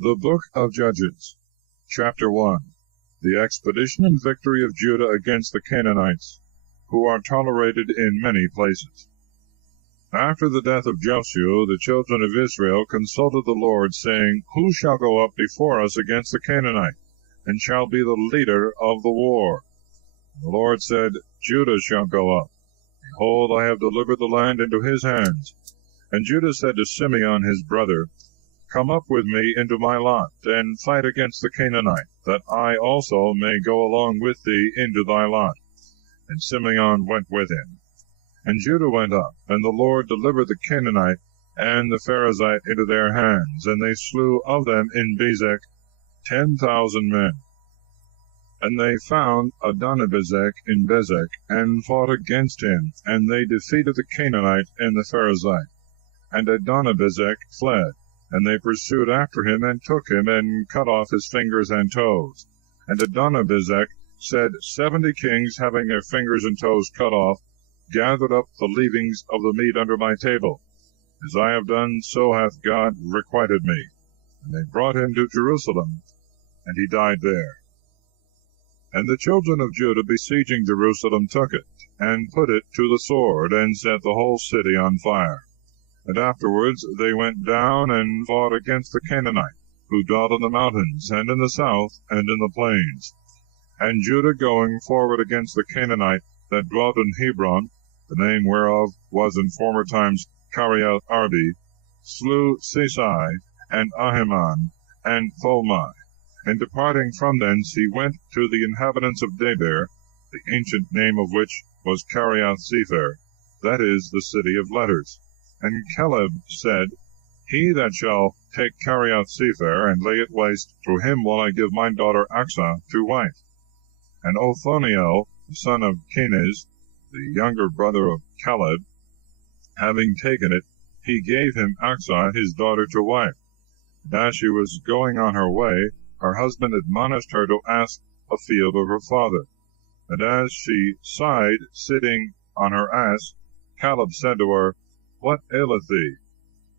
The Book of Judges, Chapter 1. The expedition and victory of Judah against the Canaanites, who are tolerated in many places. After the death of Joshua, the children of Israel consulted the Lord, saying, Who shall go up before us against the Canaanite, and shall be the leader of the war? The Lord said, Judah shall go up. Behold, I have delivered the land into his hands. And Judah said to Simeon his brother, Come up with me into my lot, and fight against the Canaanite, that I also may go along with thee into thy lot. And Simeon went with him. And Judah went up, and the Lord delivered the Canaanite and the Perizzite into their hands, and they slew of them in Bezek 10,000 men. And they found Adonibezek in Bezek, and fought against him, and they defeated the Canaanite and the Perizzite. And Adonibezek fled. And they pursued after him, and took him, and cut off his fingers and toes. And Adonibezek said, 70 kings, having their fingers and toes cut off, gathered up the leavings of the meat under my table. As I have done, so hath God requited me. And they brought him to Jerusalem, and he died there. And the children of Judah besieging Jerusalem took it, and put it to the sword, and set the whole city on fire. And afterwards they went down and fought against the Canaanite, who dwelt in the mountains, and in the south, and in the plains. And Judah going forward against the Canaanite that dwelt in Hebron, the name whereof was in former times Kiriath Arbi, slew Sisai, and Ahiman, and Tholmai. And departing from thence he went to the inhabitants of Debir, the ancient name of which was Kiriath Sepher, that is, the city of letters. And Caleb said, He that shall take Kiriath Sepher, and lay it waste, to him will I give my daughter Achsah to wife. And Othniel, the son of Kenaz, the younger brother of Caleb, having taken it, he gave him Achsah his daughter to wife. And as she was going on her way, her husband admonished her to ask a field of her father. And as she sighed, sitting on her ass, Caleb said to her, What aileth thee?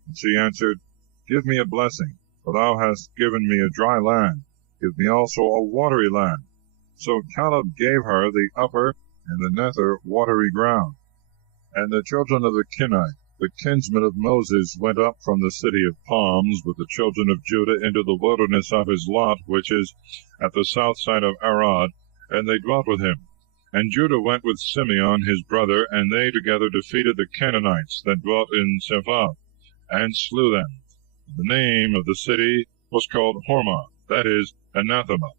And she answered, Give me a blessing, for thou hast given me a dry land. Give me also a watery land. So Caleb gave her the upper and the nether watery ground. And the children of the Kenite, the kinsmen of Moses, went up from the city of palms with the children of Judah into the wilderness of his lot, which is at the south side of Arad, and they dwelt with him. And Judah went with Simeon his brother, and they together defeated the Canaanites that dwelt in Sephath, and slew them. The name of the city was called Hormah, that is, Anathema.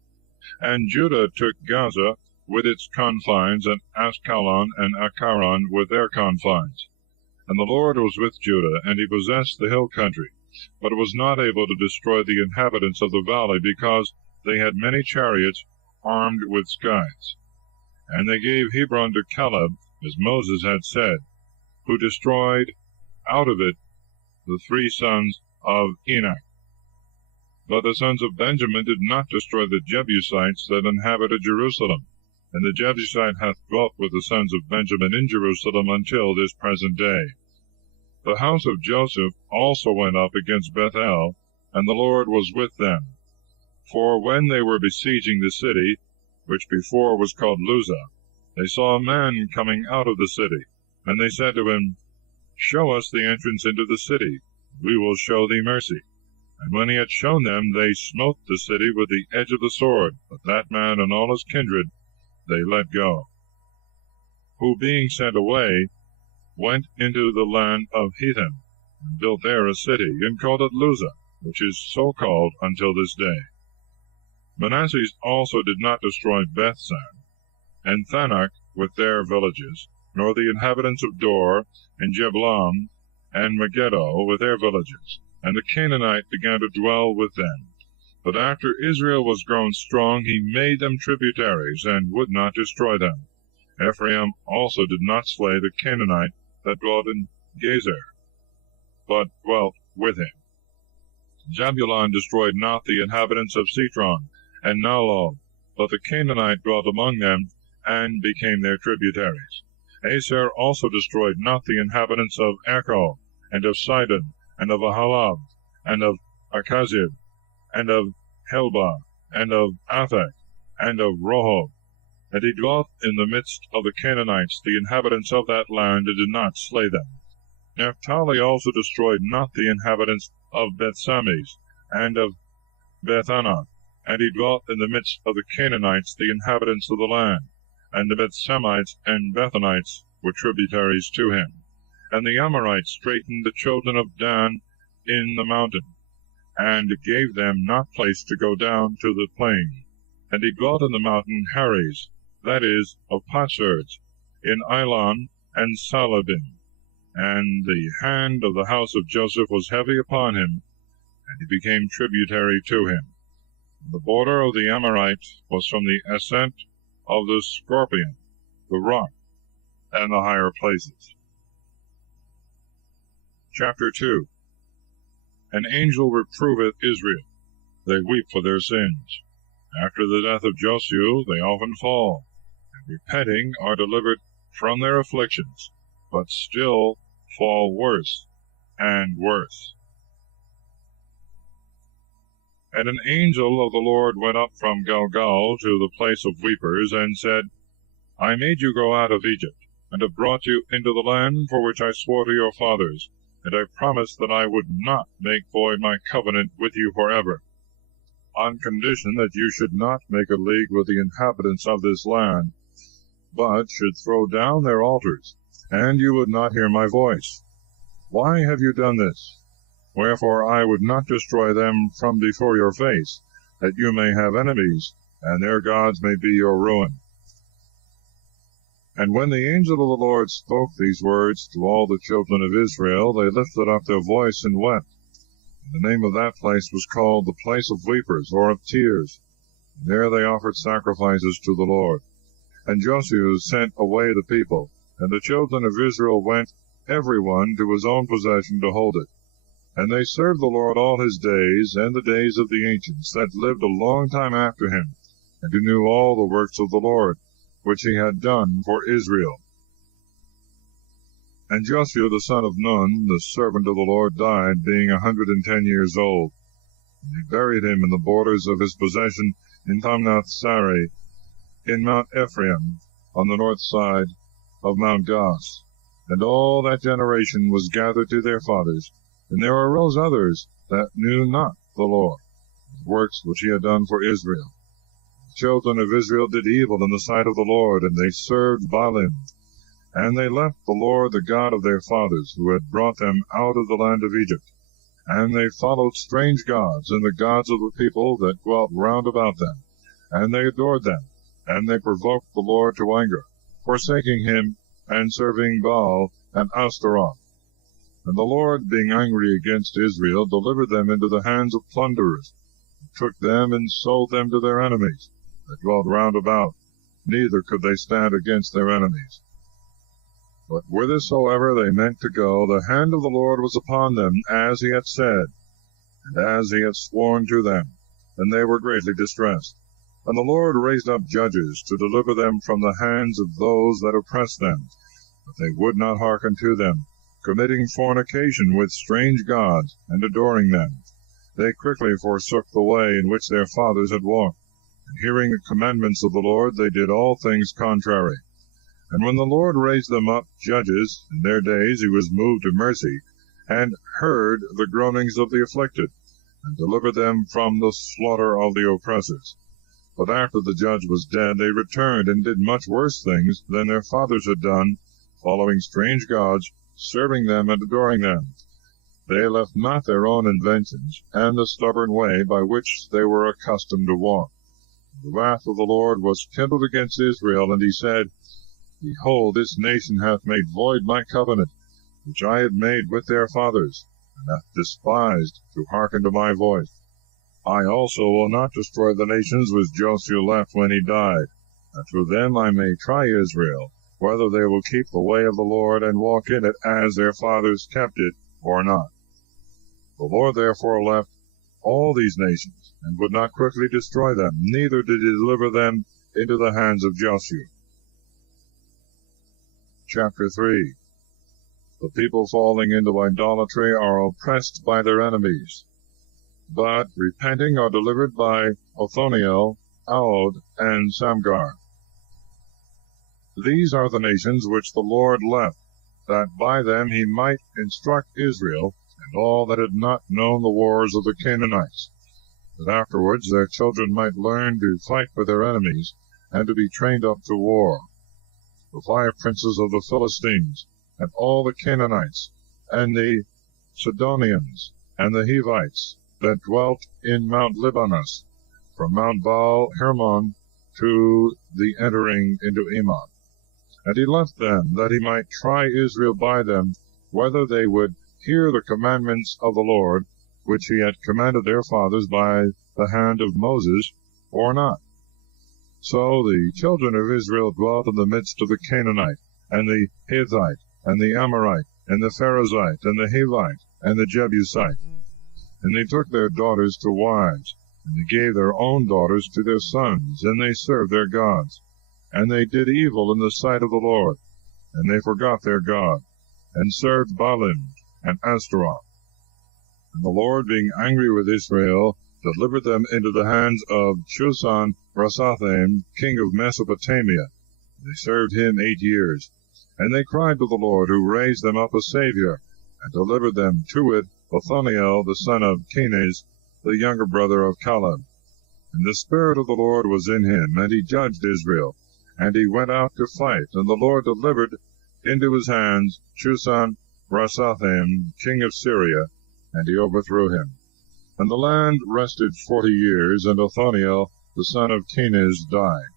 And Judah took Gaza with its confines, and Ascalon and Acharon with their confines. And the Lord was with Judah, and he possessed the hill country, but was not able to destroy the inhabitants of the valley, because they had many chariots armed with scythes. And they gave Hebron to Caleb, as Moses had said, who destroyed out of it the 3 sons of Enak. But the sons of Benjamin did not destroy the Jebusites that inhabited Jerusalem, and the Jebusite hath dwelt with the sons of Benjamin in Jerusalem until this present day. The house of Joseph also went up against Bethel, and the Lord was with them. For when they were besieging the city, which before was called Luzah, they saw a man coming out of the city, and they said to him, Show us the entrance into the city, we will show thee mercy. And when he had shown them, they smote the city with the edge of the sword, but that man and all his kindred they let go, who being sent away, went into the land of Hetham, and built there a city, and called it Luzah, which is so called until this day. Manasseh also did not destroy Bethsan, and Thanach with their villages, nor the inhabitants of Dor, and Jeblam, and Megiddo with their villages. And the Canaanite began to dwell with them. But after Israel was grown strong, he made them tributaries, and would not destroy them. Ephraim also did not slay the Canaanite that dwelt in Gezer, but dwelt with him. Zebulun destroyed not the inhabitants of Citron and Naalol, but the Canaanite dwelt among them, and became their tributaries. Aser also destroyed not the inhabitants of Echo, and of Sidon, and of Ahalab, and of Akazib, and of Helbah, and of Athak, and of Rehob. And he dwelt in the midst of the Canaanites, the inhabitants of that land, and did not slay them. Naphtali also destroyed not the inhabitants of Bethshemesh, and of Bethanath, and he dwelt in the midst of the Canaanites, the inhabitants of the land, and the Bethshemites and Bethanites were tributaries to him. And the Amorites straitened the children of Dan in the mountain, and gave them not place to go down to the plain. And he dwelt in the mountain Hares, that is, of potsherds, in Ilon and Salabim. And the hand of the house of Joseph was heavy upon him, and he became tributary to him. The border of the Amorite was from the ascent of the Scorpion, the rock, and the higher places. Chapter 2. An angel reproveth Israel. They weep for their sins. After the death of Josiah they often fall, and repenting are delivered from their afflictions, but still fall worse and worse. And an angel of the Lord went up from Gilgal to the place of weepers, and said, I made you go out of Egypt, and have brought you into the land for which I swore to your fathers, and I promised that I would not make void my covenant with you forever, on condition that you should not make a league with the inhabitants of this land, but should throw down their altars, and you would not hear my voice. Why have you done this? Wherefore I would not destroy them from before your face, that you may have enemies, and their gods may be your ruin. And when the angel of the Lord spoke these words to all the children of Israel, they lifted up their voice and wept. And the name of that place was called the place of weepers, or of tears. And there they offered sacrifices to the Lord. And Josiah sent away the people, and the children of Israel went, every one to his own possession, to hold it. And they served the Lord all his days, and the days of the ancients that lived a long time after him, and who knew all the works of the Lord, which he had done for Israel. And Josiah the son of Nun, the servant of the Lord, died, being 110 years old. And he buried him in the borders of his possession in Timnath-Sarah, in Mount Ephraim, on the north side of Mount Gos. And all that generation was gathered to their fathers, and there arose others that knew not the Lord, the works which he had done for Israel. The children of Israel did evil in the sight of the Lord, and they served Baalim. And they left the Lord, the God of their fathers, who had brought them out of the land of Egypt. And they followed strange gods, and the gods of the people that dwelt round about them. And they adored them, and they provoked the Lord to anger, forsaking him, and serving Baal and Ashtaroth. And the Lord, being angry against Israel, delivered them into the hands of plunderers, and took them and sold them to their enemies, that dwelt round about, neither could they stand against their enemies. But whithersoever they meant to go, the hand of the Lord was upon them, as he had said, and as he had sworn to them, and they were greatly distressed. And the Lord raised up judges to deliver them from the hands of those that oppressed them, but they would not hearken to them, committing fornication with strange gods, and adoring them. They quickly forsook the way in which their fathers had walked, and hearing the commandments of the Lord, they did all things contrary. And when the Lord raised them up judges in their days, he was moved to mercy, and heard the groanings of the afflicted, and delivered them from the slaughter of the oppressors. But after the judge was dead, they returned and did much worse things than their fathers had done, following strange gods, serving them and adoring them. They left not their own inventions, and the stubborn way by which they were accustomed to walk. The wrath of the Lord was kindled against Israel, and he said, Behold, this nation hath made void my covenant, which I had made with their fathers, and hath despised to hearken to my voice. I also will not destroy the nations which Josiah left when he died, and through them I may try Israel, whether they will keep the way of the Lord, and walk in it as their fathers kept it, or not. The Lord therefore left all these nations, and would not quickly destroy them, neither did he deliver them into the hands of Josiah. Chapter 3. The people falling into idolatry are oppressed by their enemies. but repenting are delivered by Othniel, Aod, and Samgar. These are the nations which the Lord left, that by them he might instruct Israel and all that had not known the wars of the Canaanites, that afterwards their children might learn to fight for their enemies, and to be trained up to war. The 5 princes of the Philistines, and all the Canaanites, and the Sidonians, and the Hivites, that dwelt in Mount Libanus, from Mount Baal Hermon to the entering into Emon. And he left them, that he might try Israel by them, whether they would hear the commandments of the Lord, which he had commanded their fathers by the hand of Moses, or not. So the children of Israel dwelt in the midst of the Canaanite, and the Hittite, and the Amorite, and the Perizzite, and the Hivite, and the Jebusite. And they took their daughters to wives, and they gave their own daughters to their sons, and they served their gods. And they did evil in the sight of the Lord, and they forgot their God, and served Baalim and Ashtaroth. And the Lord, being angry with Israel, delivered them into the hands of Shushan-Rasathaim, king of Mesopotamia. They served him 8 years. And they cried to the Lord, who raised them up a Savior, and delivered them to it, Othniel the son of Kenaz, the younger brother of Caleb. And the Spirit of the Lord was in him, and he judged Israel. And he went out to fight, and the Lord delivered into his hands Shushan-Rasathaim, king of Syria, and he overthrew him. And the land rested 40 years, and Othniel the son of Kenaz died.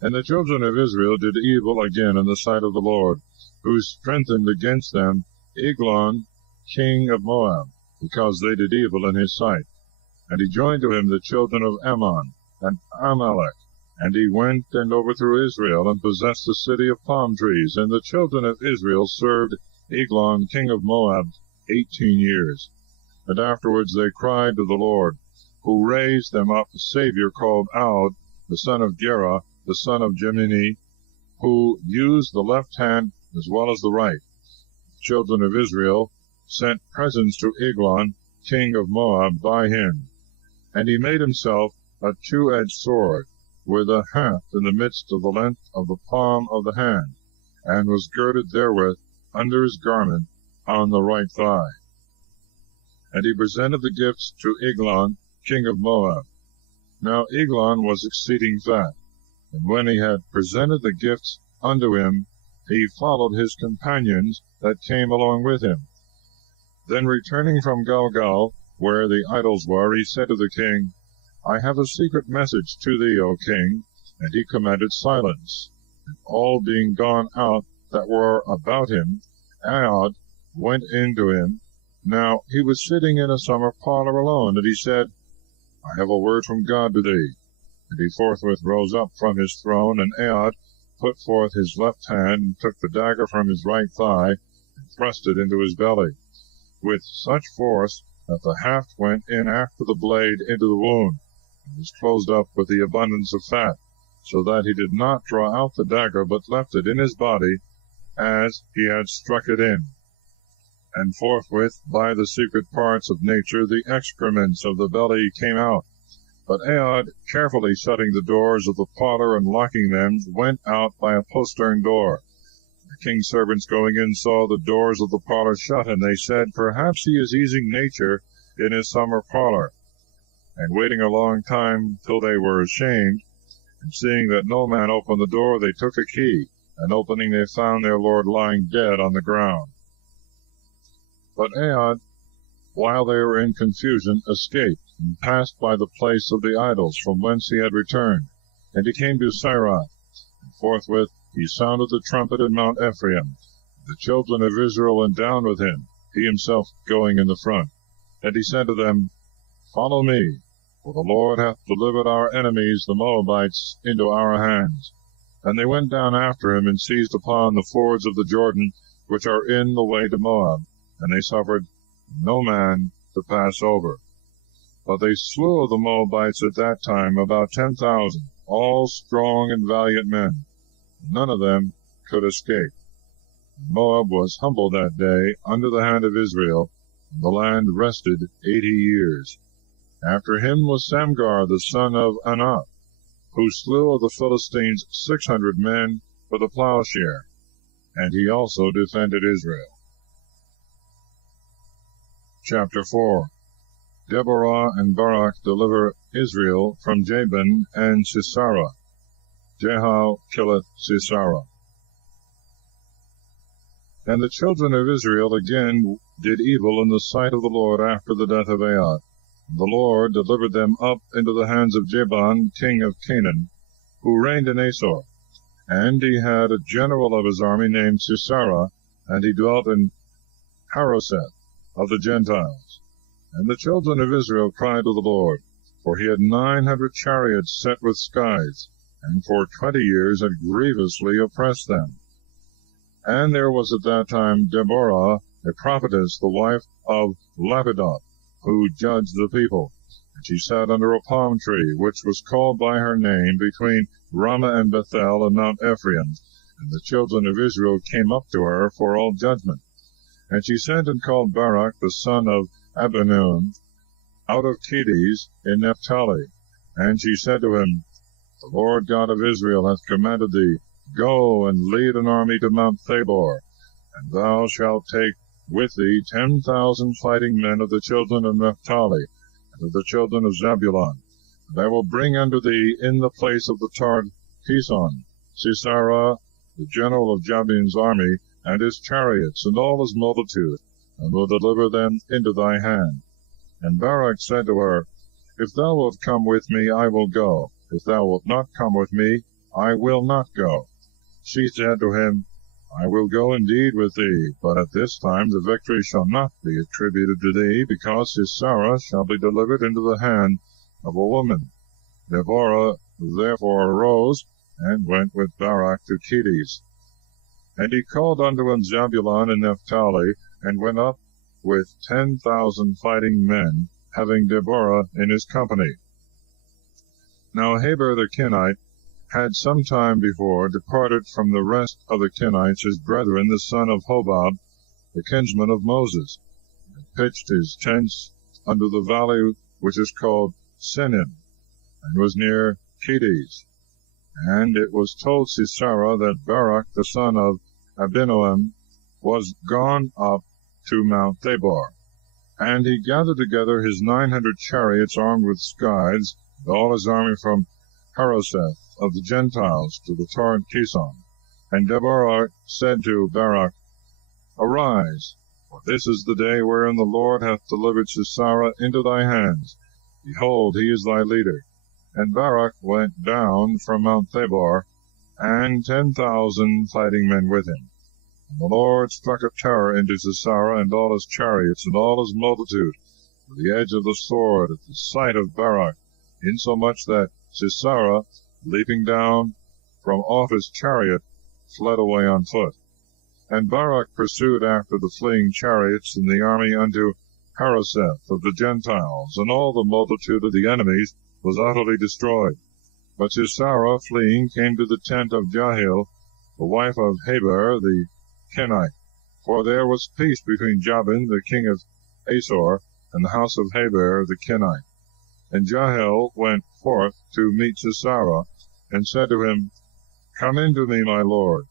And the children of Israel did evil again in the sight of the Lord, who strengthened against them Eglon, king of Moab, because they did evil in his sight. And he joined to him the children of Ammon and Abimelech. And he went and overthrew Israel, and possessed the city of palm trees. And the children of Israel served Eglon, king of Moab, 18 years. And afterwards they cried to the Lord, who raised them up a Savior called Aod, the son of Gera, the son of Jemini, who used the left hand as well as the right. The children of Israel sent presents to Eglon, king of Moab, by him. And he made himself a 2-edged sword, with a haft in the midst of the length of the palm of the hand, and was girded therewith under his garment on the right thigh. And he presented the gifts to Eglon, king of Moab. Now Eglon was exceeding fat, and when he had presented the gifts unto him, he followed his companions that came along with him. Then returning from Gilgal, where the idols were, he said to the king, I have a secret message to thee, O king. And he commanded silence. And all being gone out that were about him, Aod went in to him. Now he was sitting in a summer parlor alone, and he said, I have a word from God to thee. And he forthwith rose up from his throne, and Aod put forth his left hand, and took the dagger from his right thigh, and thrust it into his belly, with such force that the haft went in after the blade into the wound, and was closed up with the abundance of fat, so that he did not draw out the dagger, but left it in his body, as he had struck it in. And forthwith, by the secret parts of nature, the excrements of the belly came out. But Aod, carefully shutting the doors of the parlor and locking them, went out by a postern door. The king's servants going in saw the doors of the parlor shut, and they said, Perhaps he is easing nature in his summer parlor. And waiting a long time till they were ashamed, and seeing that no man opened the door, they took a key, and opening they found their lord lying dead on the ground. But Aod, while they were in confusion, escaped, and passed by the place of the idols, from whence he had returned. And he came to Sirath, and forthwith he sounded the trumpet in Mount Ephraim. The children of Israel went down with him, he himself going in the front. And he said to them, Follow me, for the Lord hath delivered our enemies, the Moabites, into our hands. And they went down after him, and seized upon the fords of the Jordan, which are in the way to Moab, and they suffered no man to pass over. But they slew of the Moabites at that time about 10,000, all strong and valiant men. None of them could escape. Moab was humbled that day under the hand of Israel, and the land rested 80 years. After him was Samgar the son of Anath, who slew of the Philistines 600 men with a plowshare, and he also defended Israel. Chapter 4. Deborah and Barak deliver Israel from Jabin and Sisera. Jehu killeth Sisera. And the children of Israel again did evil in the sight of the Lord after the death of Ahab. The Lord delivered them up into the hands of Jabin, king of Canaan, who reigned in Asor. And he had a general of his army named Sisera, and he dwelt in Harosheth of the Gentiles. And the children of Israel cried to the Lord, for he had 900 chariots set with scythes, and for 20 years had grievously oppressed them. And there was at that time Deborah, a prophetess, the wife of Lapidoth, who judged the people. And she sat under a palm tree, which was called by her name, between Ramah and Bethel and Mount Ephraim. And the children of Israel came up to her for all judgment. And she sent and called Barak the son of Abinoam out of Kedes in Naphtali. And she said to him, The Lord God of Israel hath commanded thee, Go and lead an army to Mount Tabor, and thou shalt take with thee 10,000 fighting men of the children of Naphtali, and of the children of Zebulun. And I will bring unto thee in the place of the tarred Kison Sisera, the general of Jabin's army, and his chariots, and all his multitude, and will deliver them into thy hand. And Barak said to her, If thou wilt come with me, I will go. If thou wilt not come with me, I will not go. She said to him, I will go indeed with thee, but at this time the victory shall not be attributed to thee, because Sisera shall be delivered into the hand of a woman. Deborah therefore arose, and went with Barak to Kedes. And he called unto him Zebulun and Naphtali, and went up with 10,000 fighting men, having Deborah in his company. Now Heber the Kenite had some time before departed from the rest of the Kenites, his brethren, the son of Hobab, the kinsman of Moses, and pitched his tents under the valley which is called Sinim, and was near Kedes. And it was told Sisera that Barak the son of Abinoam was gone up to Mount Tabor. And he gathered together his 900 chariots armed with scythes, and all his army from Harosheth of the Gentiles to the torrent Kison. And Deborah said to Barak, Arise, for this is the day wherein the Lord hath delivered Sisera into thy hands. Behold, he is thy leader. And Barak went down from Mount Tabor, and 10,000 fighting men with him. And the Lord struck a terror into Sisera and all his chariots and all his multitude with the edge of the sword at the sight of Barak, insomuch that Sisera, leaping down from off his chariot, fled away on foot. And Barak pursued after the fleeing chariots and the army unto Harosheth of the Gentiles, and all the multitude of the enemies was utterly destroyed. But Sisera, fleeing, came to the tent of Jael, the wife of Heber the Kenite. For there was peace between Jabin, the king of Asor, and the house of Heber the Kenite. And Jael went forth to meet Sisera, and said to him, Come in to me, my lord.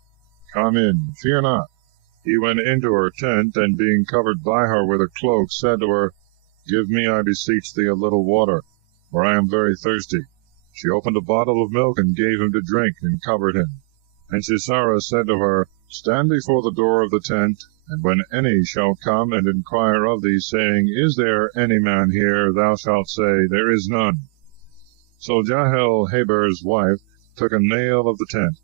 Come in, fear not. He went into her tent, and being covered by her with a cloak, said to her, Give me, I beseech thee, a little water, for I am very thirsty. She opened a bottle of milk, and gave him to drink, and covered him. And Sisera said to her, Stand before the door of the tent, and when any shall come and inquire of thee, saying, Is there any man here? Thou shalt say, There is none. So Jael, Heber's wife, took a nail of the tent,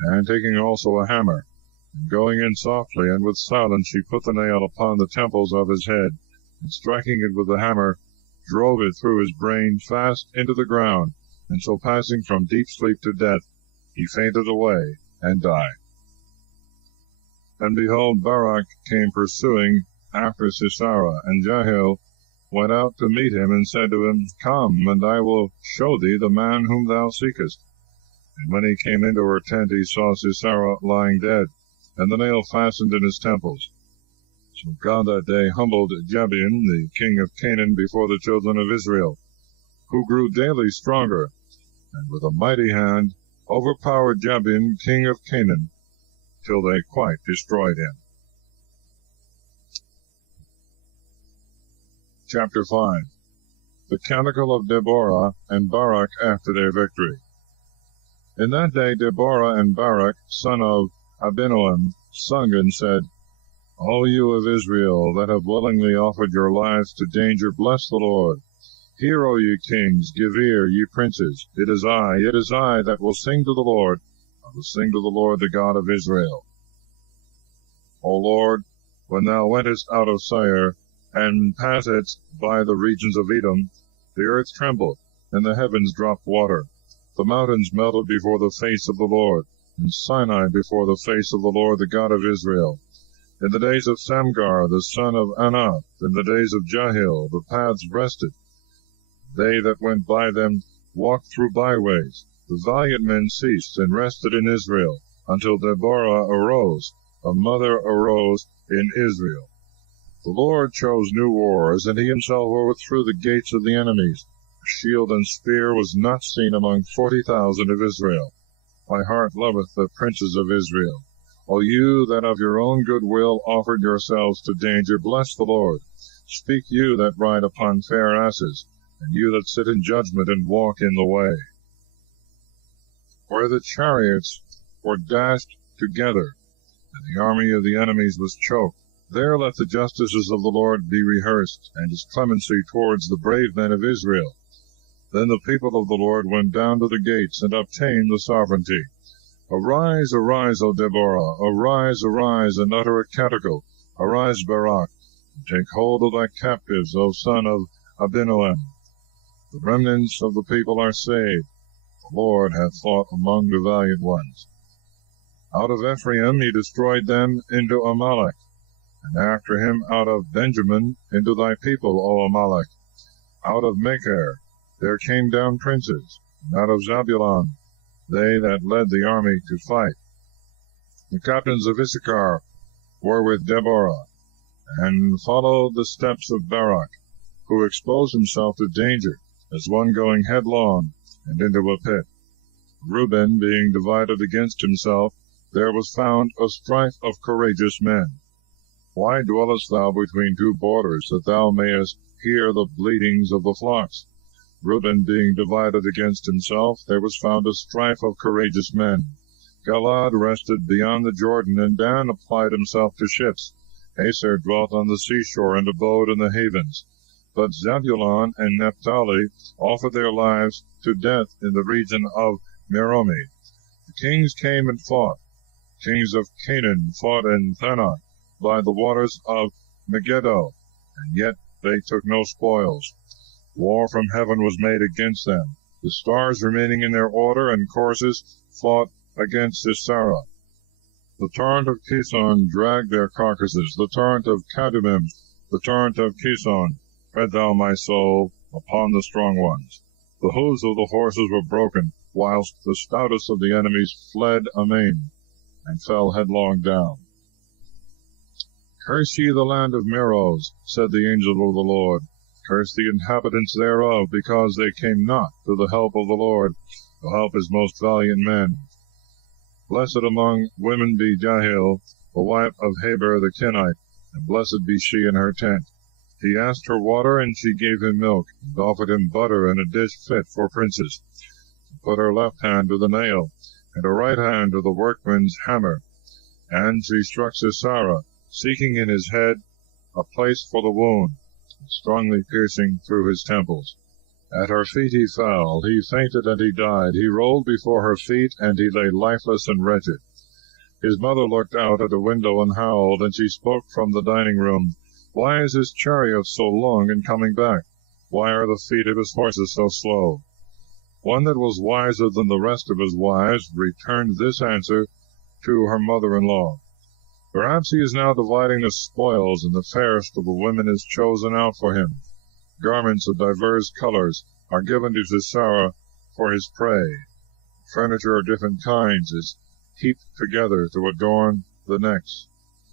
and taking also a hammer, and going in softly and with silence, she put the nail upon the temples of his head, and striking it with the hammer, drove it through his brain fast into the ground, and so passing from deep sleep to death, he fainted away and died. And behold, Barak came pursuing after Sisera, and Jael went out to meet him, and said to him, Come, and I will show thee the man whom thou seekest. And when he came into her tent, he saw Sisera lying dead, and the nail fastened in his temples. So God that day humbled Gideon, the king of Canaan, before the children of Israel, who grew daily stronger, and with a mighty hand overpowered Gideon, king of Canaan, till they quite destroyed him. Chapter 5. The Canticle of Deborah and Barak after their victory. In that day Deborah and Barak, son of Abimelech, sung and said, O you of Israel, that have willingly offered your lives to danger, bless the Lord. Hear, O ye kings, give ear, ye princes. It is I that will sing to the Lord. I will sing to the Lord, the God of Israel. O Lord, when thou wentest out of Seir, and passedst by the regions of Edom, the earth trembled, and the heavens dropped water. The mountains melted before the face of the Lord, and Sinai before the face of the Lord, the God of Israel. In the days of Samgar, the son of Anath, in the days of Jahil, the paths rested. They that went by them walked through byways. The valiant men ceased and rested in Israel, until Deborah arose, a mother arose in Israel. The Lord chose new wars, and he himself overthrew the gates of the enemies. Shield and spear was not seen among 40,000 of Israel. My heart loveth the princes of Israel. O you that of your own good will offered yourselves to danger, bless the Lord. Speak you that ride upon fair asses, and you that sit in judgment and walk in the way. Where the chariots were dashed together, and the army of the enemies was choked, there let the justices of the Lord be rehearsed, and his clemency towards the brave men of Israel. Then the people of the Lord went down to the gates, and obtained the sovereignty. Arise, arise, O Deborah, arise, arise, and utter a canticle. Arise, Barak, and take hold of thy captives, O son of Abimelech. The remnants of the people are saved. The Lord hath fought among the valiant ones. Out of Ephraim he destroyed them into Amalek, and after him out of Benjamin into thy people, O Amalek. Out of Machir there came down princes, and out of Zabulon they that led the army to fight. The captains of Issachar were with Deborah, and followed the steps of Barak, who exposed himself to danger, as one going headlong and into a pit. Reuben being divided against himself, there was found a strife of courageous men. Why dwellest thou between two borders, that thou mayest hear the bleatings of the flocks? Reuben being divided against himself, there was found a strife of courageous men. Galaad rested beyond the Jordan, and Dan applied himself to ships. Aser dwelt on the seashore, and abode in the havens. But Zebulun and Naphtali offered their lives to death in the region of Meromi. The kings came and fought. Kings of Canaan fought in Tanakh by the waters of Megiddo, and yet they took no spoils. War from heaven was made against them. The stars remaining in their order and courses fought against Sisera. The torrent of Kison dragged their carcasses, the torrent of Kadumim, the torrent of Kison. Tread thou, my soul, upon the strong ones. The hooves of the horses were broken, whilst the stoutest of the enemies fled amain, and fell headlong down. Curse ye the land of Meroz, said the angel of the Lord. Curse the inhabitants thereof, because they came not to the help of the Lord, to help his most valiant men. Blessed among women be Jahil, the wife of Heber the Kenite, and blessed be she in her tent. He asked her water, and she gave him milk, and offered him butter in a dish fit for princes. She put her left hand to the nail, and her right hand to the workman's hammer. And she struck Sisera, seeking in his head a place for the wound, strongly piercing through his temples. At her feet he fell, he fainted and he died. He rolled before her feet, and he lay lifeless and wretched. His mother looked out at a window and howled, and she spoke from the dining room. Why is his chariot so long in coming back? Why are the feet of his horses so slow? One that was wiser than the rest of his wives returned this answer to her mother-in-law. Perhaps he is now dividing the spoils, and the fairest of the women is chosen out for him. Garments of divers colors are given to Sisera for his prey. Furniture of different kinds is heaped together to adorn the necks.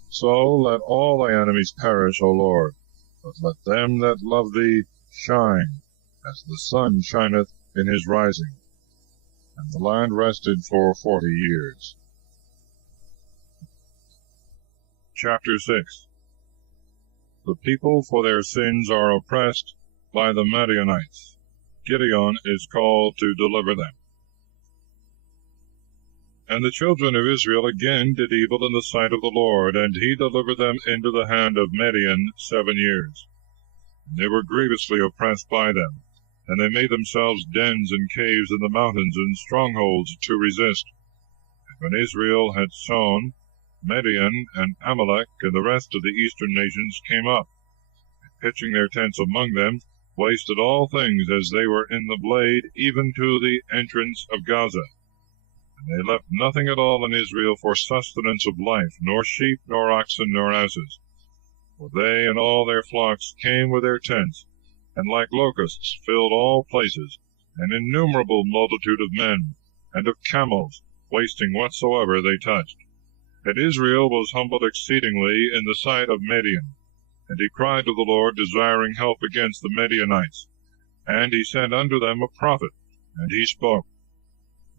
So let all thy enemies perish, O Lord, but let them that love thee shine, as the sun shineth in his rising. And the land rested for 40 years. Chapter 6. The people for their sins are oppressed by the Midianites. Gideon is called to deliver them. And the children of Israel again did evil in the sight of the Lord, and he delivered them into the hand of Midian 7 years. And they were grievously oppressed by them, and they made themselves dens and caves in the mountains and strongholds to resist. And when Israel had sown, Midian and Abimelech and the rest of the eastern nations came up, and pitching their tents among them, wasted all things as they were in the blade, even to the entrance of Gaza. And they left nothing at all in Israel for sustenance of life, nor sheep, nor oxen, nor asses. For they and all their flocks came with their tents, and like locusts filled all places, an innumerable multitude of men, and of camels, wasting whatsoever they touched. And Israel was humbled exceedingly in the sight of Midian. And he cried to the Lord, desiring help against the Midianites. And he sent unto them a prophet, and he spoke,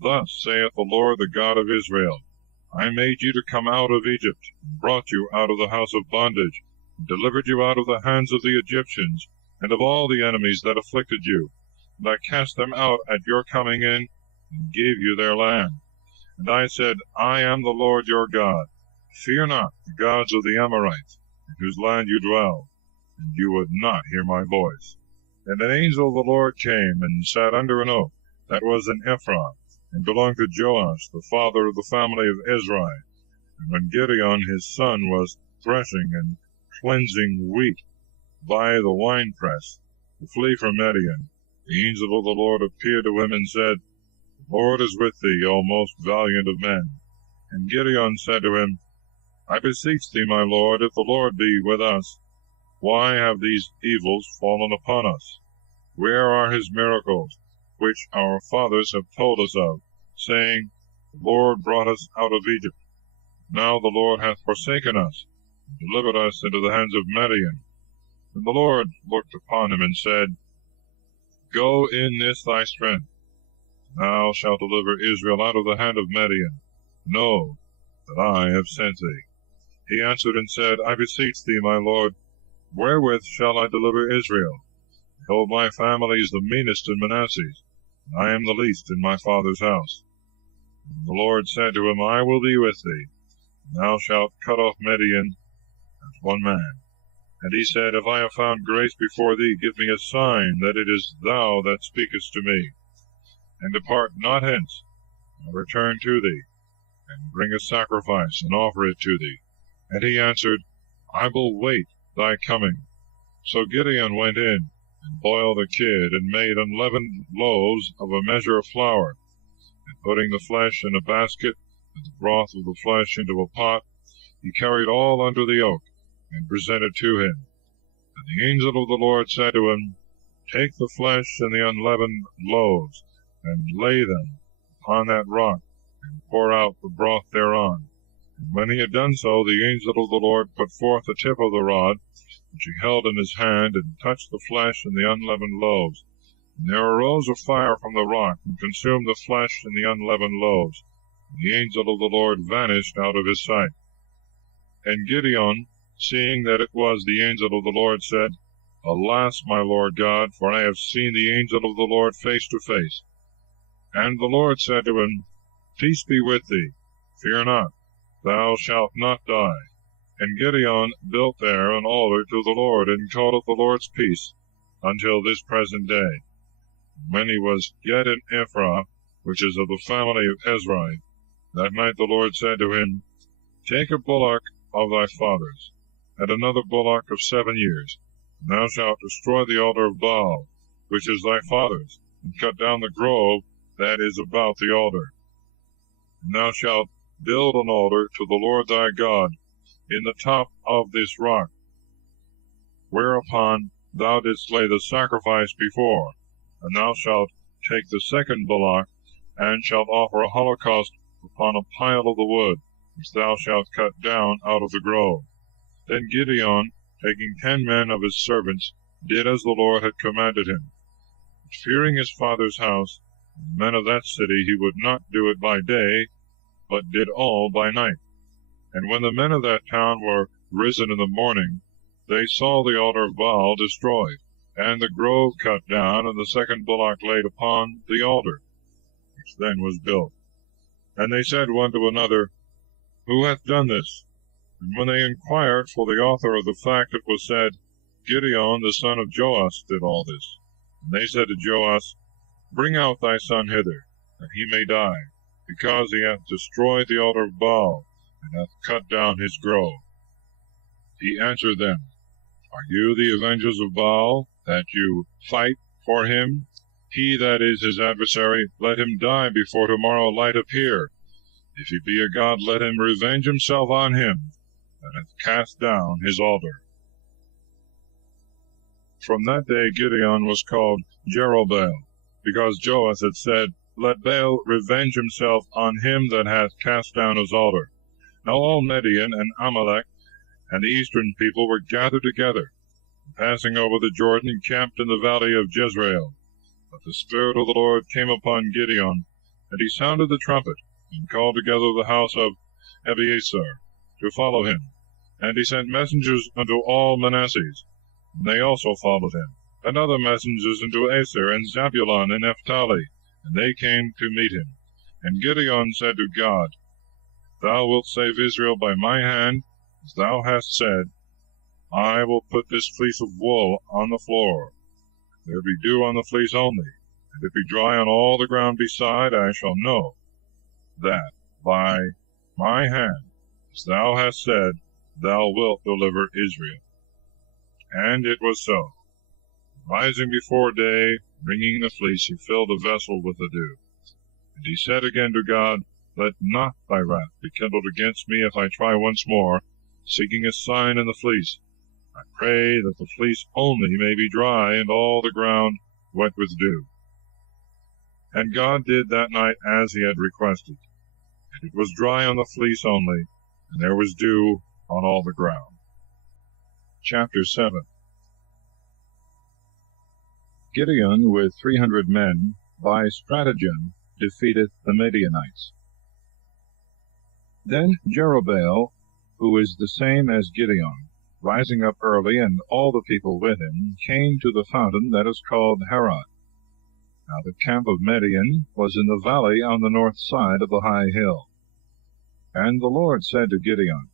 Thus saith the Lord, the God of Israel, I made you to come out of Egypt, and brought you out of the house of bondage, and delivered you out of the hands of the Egyptians, and of all the enemies that afflicted you. And I cast them out at your coming in, and gave you their land. And I said, I am the Lord your God. Fear not the gods of the Amorites, in whose land you dwell. And you would not hear my voice. And an angel of the Lord came, and sat under an oak that was in Ephraim, and belonged to Joash, the father of the family of Israel. And when Gideon his son was threshing and cleansing wheat by the winepress, to flee from Midian, the angel of the Lord appeared to him and said, The Lord is with thee, O most valiant of men. And Gideon said to him, I beseech thee, my Lord, if the Lord be with us, why have these evils fallen upon us? Where are his miracles, which our fathers have told us of, saying, The Lord brought us out of Egypt. Now the Lord hath forsaken us, and delivered us into the hands of Midian. And the Lord looked upon him and said, Go in this thy strength. Thou shalt deliver Israel out of the hand of Midian. Know that I have sent thee. He answered and said, I beseech thee, my Lord, wherewith shall I deliver Israel? Behold, my family is the meanest in Manasseh, and I am the least in my father's house. And the Lord said to him, I will be with thee, and thou shalt cut off Midian as one man. And he said, If I have found grace before thee, give me a sign that it is thou that speakest to me. And depart not hence, but return to thee, and bring a sacrifice, and offer it to thee. And he answered, I will wait thy coming. So Gideon went in, and boiled a kid, and made unleavened loaves of a measure of flour. And putting the flesh in a basket, and the broth of the flesh into a pot, he carried all under the oak, and presented to him. And the angel of the Lord said to him, Take the flesh and the unleavened loaves, and lay them upon that rock, and pour out the broth thereon. And when he had done so, the angel of the Lord put forth the tip of the rod, which he held in his hand, and touched the flesh and the unleavened loaves. And there arose a fire from the rock, and consumed the flesh and the unleavened loaves. And the angel of the Lord vanished out of his sight. And Gideon, seeing that it was the angel of the Lord, said, Alas, my Lord God, for I have seen the angel of the Lord face to face. And the Lord said to him, Peace be with thee, fear not, thou shalt not die. And Gideon built there an altar to the Lord, and called it the Lord's Peace, until this present day. When he was yet in Ephraim, which is of the family of Israel, that night the Lord said to him, Take a bullock of thy fathers, and another bullock of 7 years, and thou shalt destroy the altar of Baal, which is thy father's, and cut down the grove that is about the altar. And thou shalt build an altar to the Lord thy God in the top of this rock, whereupon thou didst lay the sacrifice before. And thou shalt take the second bullock, and shalt offer a holocaust upon a pile of the wood, which thou shalt cut down out of the grove. Then Gideon, taking 10 men of his servants, did as the Lord had commanded him. But fearing his father's house, and the men of that city, he would not do it by day, but did all by night. And when the men of that town were risen in the morning, they saw the altar of Baal destroyed, and the grove cut down, and the second bullock laid upon the altar, which then was built. And they said one to another, Who hath done this? And when they inquired for the author of the fact, it was said, Gideon the son of Joash did all this. And they said to Joash, Bring out thy son hither, that he may die, because he hath destroyed the altar of Baal, and hath cut down his grove. He answered them, Are you the avengers of Baal, that you fight for him? He that is his adversary, let him die before tomorrow light appear. If he be a god, let him revenge himself on him that hath cast down his altar. From that day Gideon was called Jerubbaal, because Joash had said, Let Baal revenge himself on him that hath cast down his altar. Now all Midian and Amalek and the eastern people were gathered together, and passing over the Jordan, encamped in the valley of Jezreel. But the Spirit of the Lord came upon Gideon, and he sounded the trumpet, and called together the house of Abiezer to follow him. And he sent messengers unto all Manasseh, and they also followed him, and other messengers unto Aser and Zabulon and Naphtali, and they came to meet him. And Gideon said to God, Thou wilt save Israel by my hand, as thou hast said, I will put this fleece of wool on the floor. If there be dew on the fleece only, and it be dry on all the ground beside, I shall know that by my hand, as thou hast said, thou wilt deliver Israel. And it was so. Rising before day, bringing the fleece, he filled the vessel with the dew. And he said again to God, Let not thy wrath be kindled against me if I try once more, seeking a sign in the fleece. I pray that the fleece only may be dry, and all the ground wet with dew. And God did that night as he had requested. And it was dry on the fleece only, and there was dew on all the ground. Chapter 7. Gideon with 300 men by stratagem defeateth the Midianites. Then Jerubbaal, who is the same as Gideon, rising up early, and all the people with him, came to the fountain that is called Harod. Now the camp of Midian was in the valley on the north side of the high hill. And the Lord said to Gideon,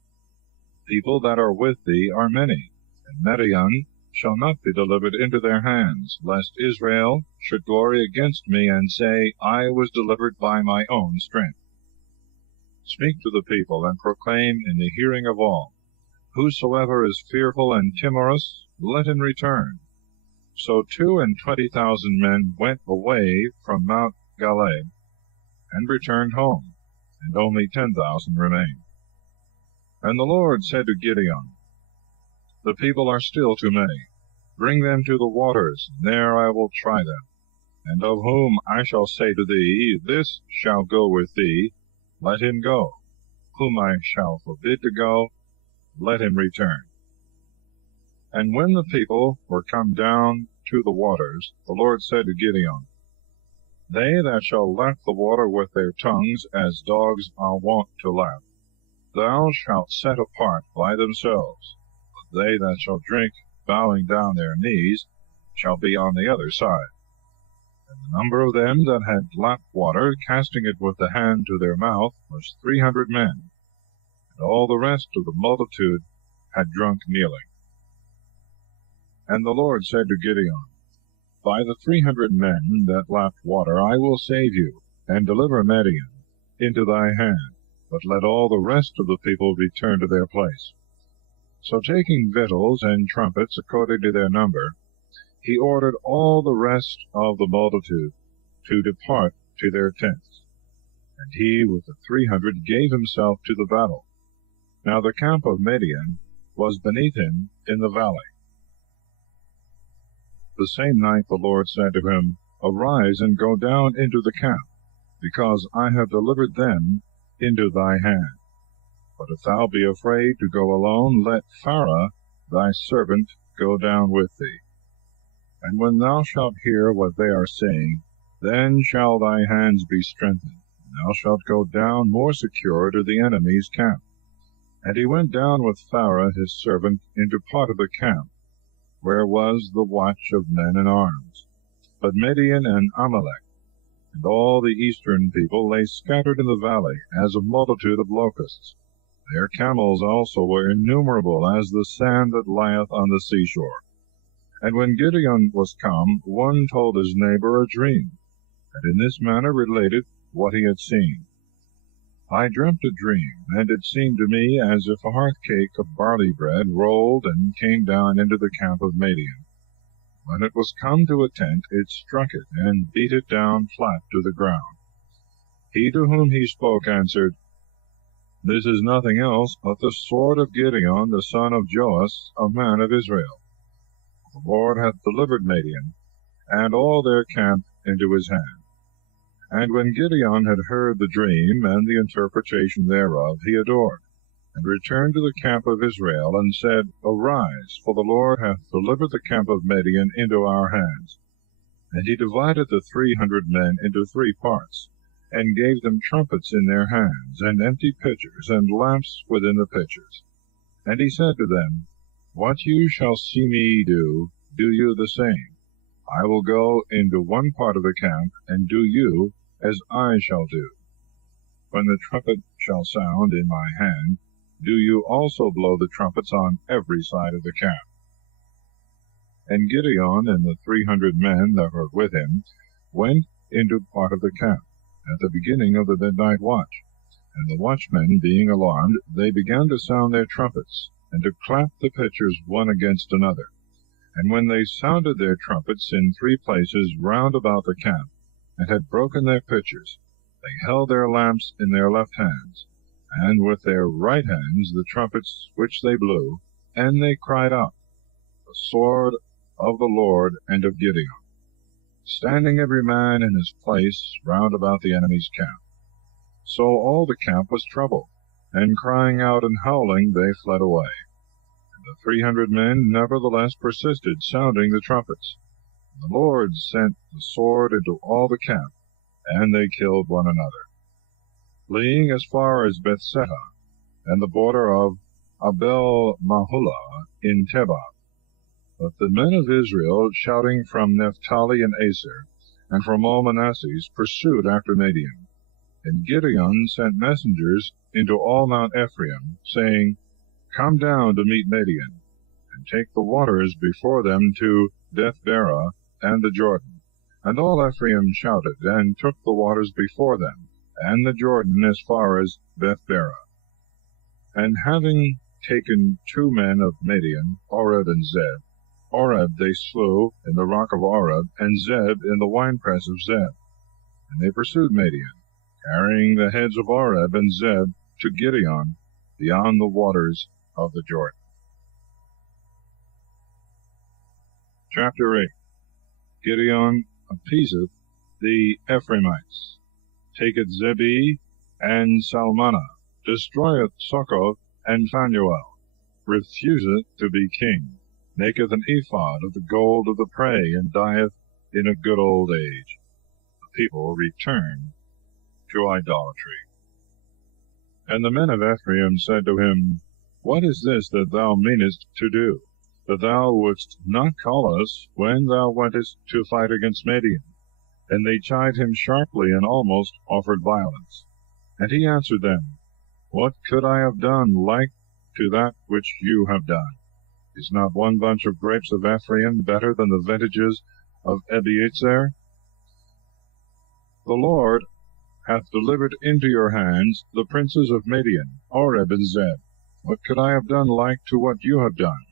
People that are with thee are many, and Midian shall not be delivered into their hands, lest Israel should glory against me, and say, I was delivered by my own strength. Speak to the people, and proclaim in the hearing of all, Whosoever is fearful and timorous, let him return. So 22,000 men went away from Mount Galad, and returned home, and only 10,000 remained. And the Lord said to Gideon, The people are still too many. Bring them to the waters, and there I will try them. And of whom I shall say to thee, This shall go with thee, let him go. Whom I shall forbid to go, let him return. And when the people were come down to the waters, the Lord said to Gideon, They that shall lap the water with their tongues, as dogs are wont to lap, thou shalt set apart by themselves. But they that shall drink, bowing down their knees, shall be on the other side. And the number of them that had lapped water, casting it with the hand to their mouth, was 300 men. And all the rest of the multitude had drunk kneeling. And the Lord said to Gideon, By the 300 men that lapped water I will save you, and deliver Midian into thy hand, but let all the rest of the people return to their place. So taking victuals and trumpets according to their number, he ordered all the rest of the multitude to depart to their tents. And he with the 300 gave himself to the battle. Now the camp of Midian was beneath him in the valley. The same night the Lord said to him, Arise and go down into the camp, because I have delivered them into thy hand. But if thou be afraid to go alone, let Pharaoh thy servant go down with thee. And when thou shalt hear what they are saying, then shall thy hands be strengthened, and thou shalt go down more secure to the enemy's camp. And he went down with Pharaoh his servant into part of the camp, where was the watch of men in arms. But Midian and Abimelech, and all the eastern people, lay scattered in the valley, as a multitude of locusts. Their camels also were innumerable as the sand that lieth on the seashore. And when Gideon was come, one told his neighbor a dream, and in this manner related what he had seen. I dreamt a dream, and it seemed to me as if a hearth cake of barley bread rolled and came down into the camp of Midian. When it was come to a tent, it struck it, and beat it down flat to the ground. He to whom he spoke answered, This is nothing else but the sword of Gideon the son of Joash, a man of Israel. The Lord hath delivered Midian, and all their camp into his hand. And when Gideon had heard the dream and the interpretation thereof, he adored, and returned to the camp of Israel, and said, Arise, for the Lord hath delivered the camp of Midian into our hands. And he divided the 300 men into 3 parts, and gave them trumpets in their hands, and empty pitchers, and lamps within the pitchers. And he said to them, What you shall see me do, do you the same. I will go into one part of the camp, and do you as I shall do. When the trumpet shall sound in my hand, do you also blow the trumpets on every side of the camp. And Gideon and the 300 men that were with him went into part of the camp at the beginning of the midnight watch. And the watchmen being alarmed, they began to sound their trumpets, and to clap the pitchers one against another. And when they sounded their trumpets in 3 places round about the camp, and had broken their pitchers, they held their lamps in their left hands, and with their right hands the trumpets which they blew, and they cried out, The sword of the Lord and of Gideon, standing every man in his place round about the enemy's camp. So all the camp was troubled, and crying out and howling they fled away. And the 300 men nevertheless persisted, sounding the trumpets. The Lord sent the sword into all the camp, and they killed one another, fleeing as far as Bethsetta, and the border of Abel-Mahulah in Tebath. But the men of Israel, shouting from Naphtali and Aser, and from all Manasseh, pursued after Midian. And Gideon sent messengers into all Mount Ephraim, saying, Come down to meet Midian, and take the waters before them to Bethbara and the Jordan. And all Ephraim shouted, and took the waters before them, and the Jordan as far as Bethbara. And having taken 2 men of Midian, Oreb and Zeb, Oreb they slew in the rock of Oreb, and Zeb in the winepress of Zeb. And they pursued Midian, carrying the heads of Oreb and Zeb to Gideon beyond the waters of the Jordan. Chapter 8. Gideon appeaseth the Ephraimites, taketh Zebah and Salmanah, destroyeth Succoth and Phanuel, refuseth to be king, maketh an ephod of the gold of the prey, and dieth in a good old age. The people return to idolatry. And the men of Ephraim said to him, What is this that thou meanest to do, that thou wouldst not call us when thou wentest to fight against Midian? And they chid him sharply, and almost offered violence. And he answered them, What could I have done like to that which you have done? Is not one bunch of grapes of Ephraim better than the vintages of Abiezer? The Lord hath delivered into your hands the princes of Midian, Oreb and Zeb. What could I have done like to what you have done?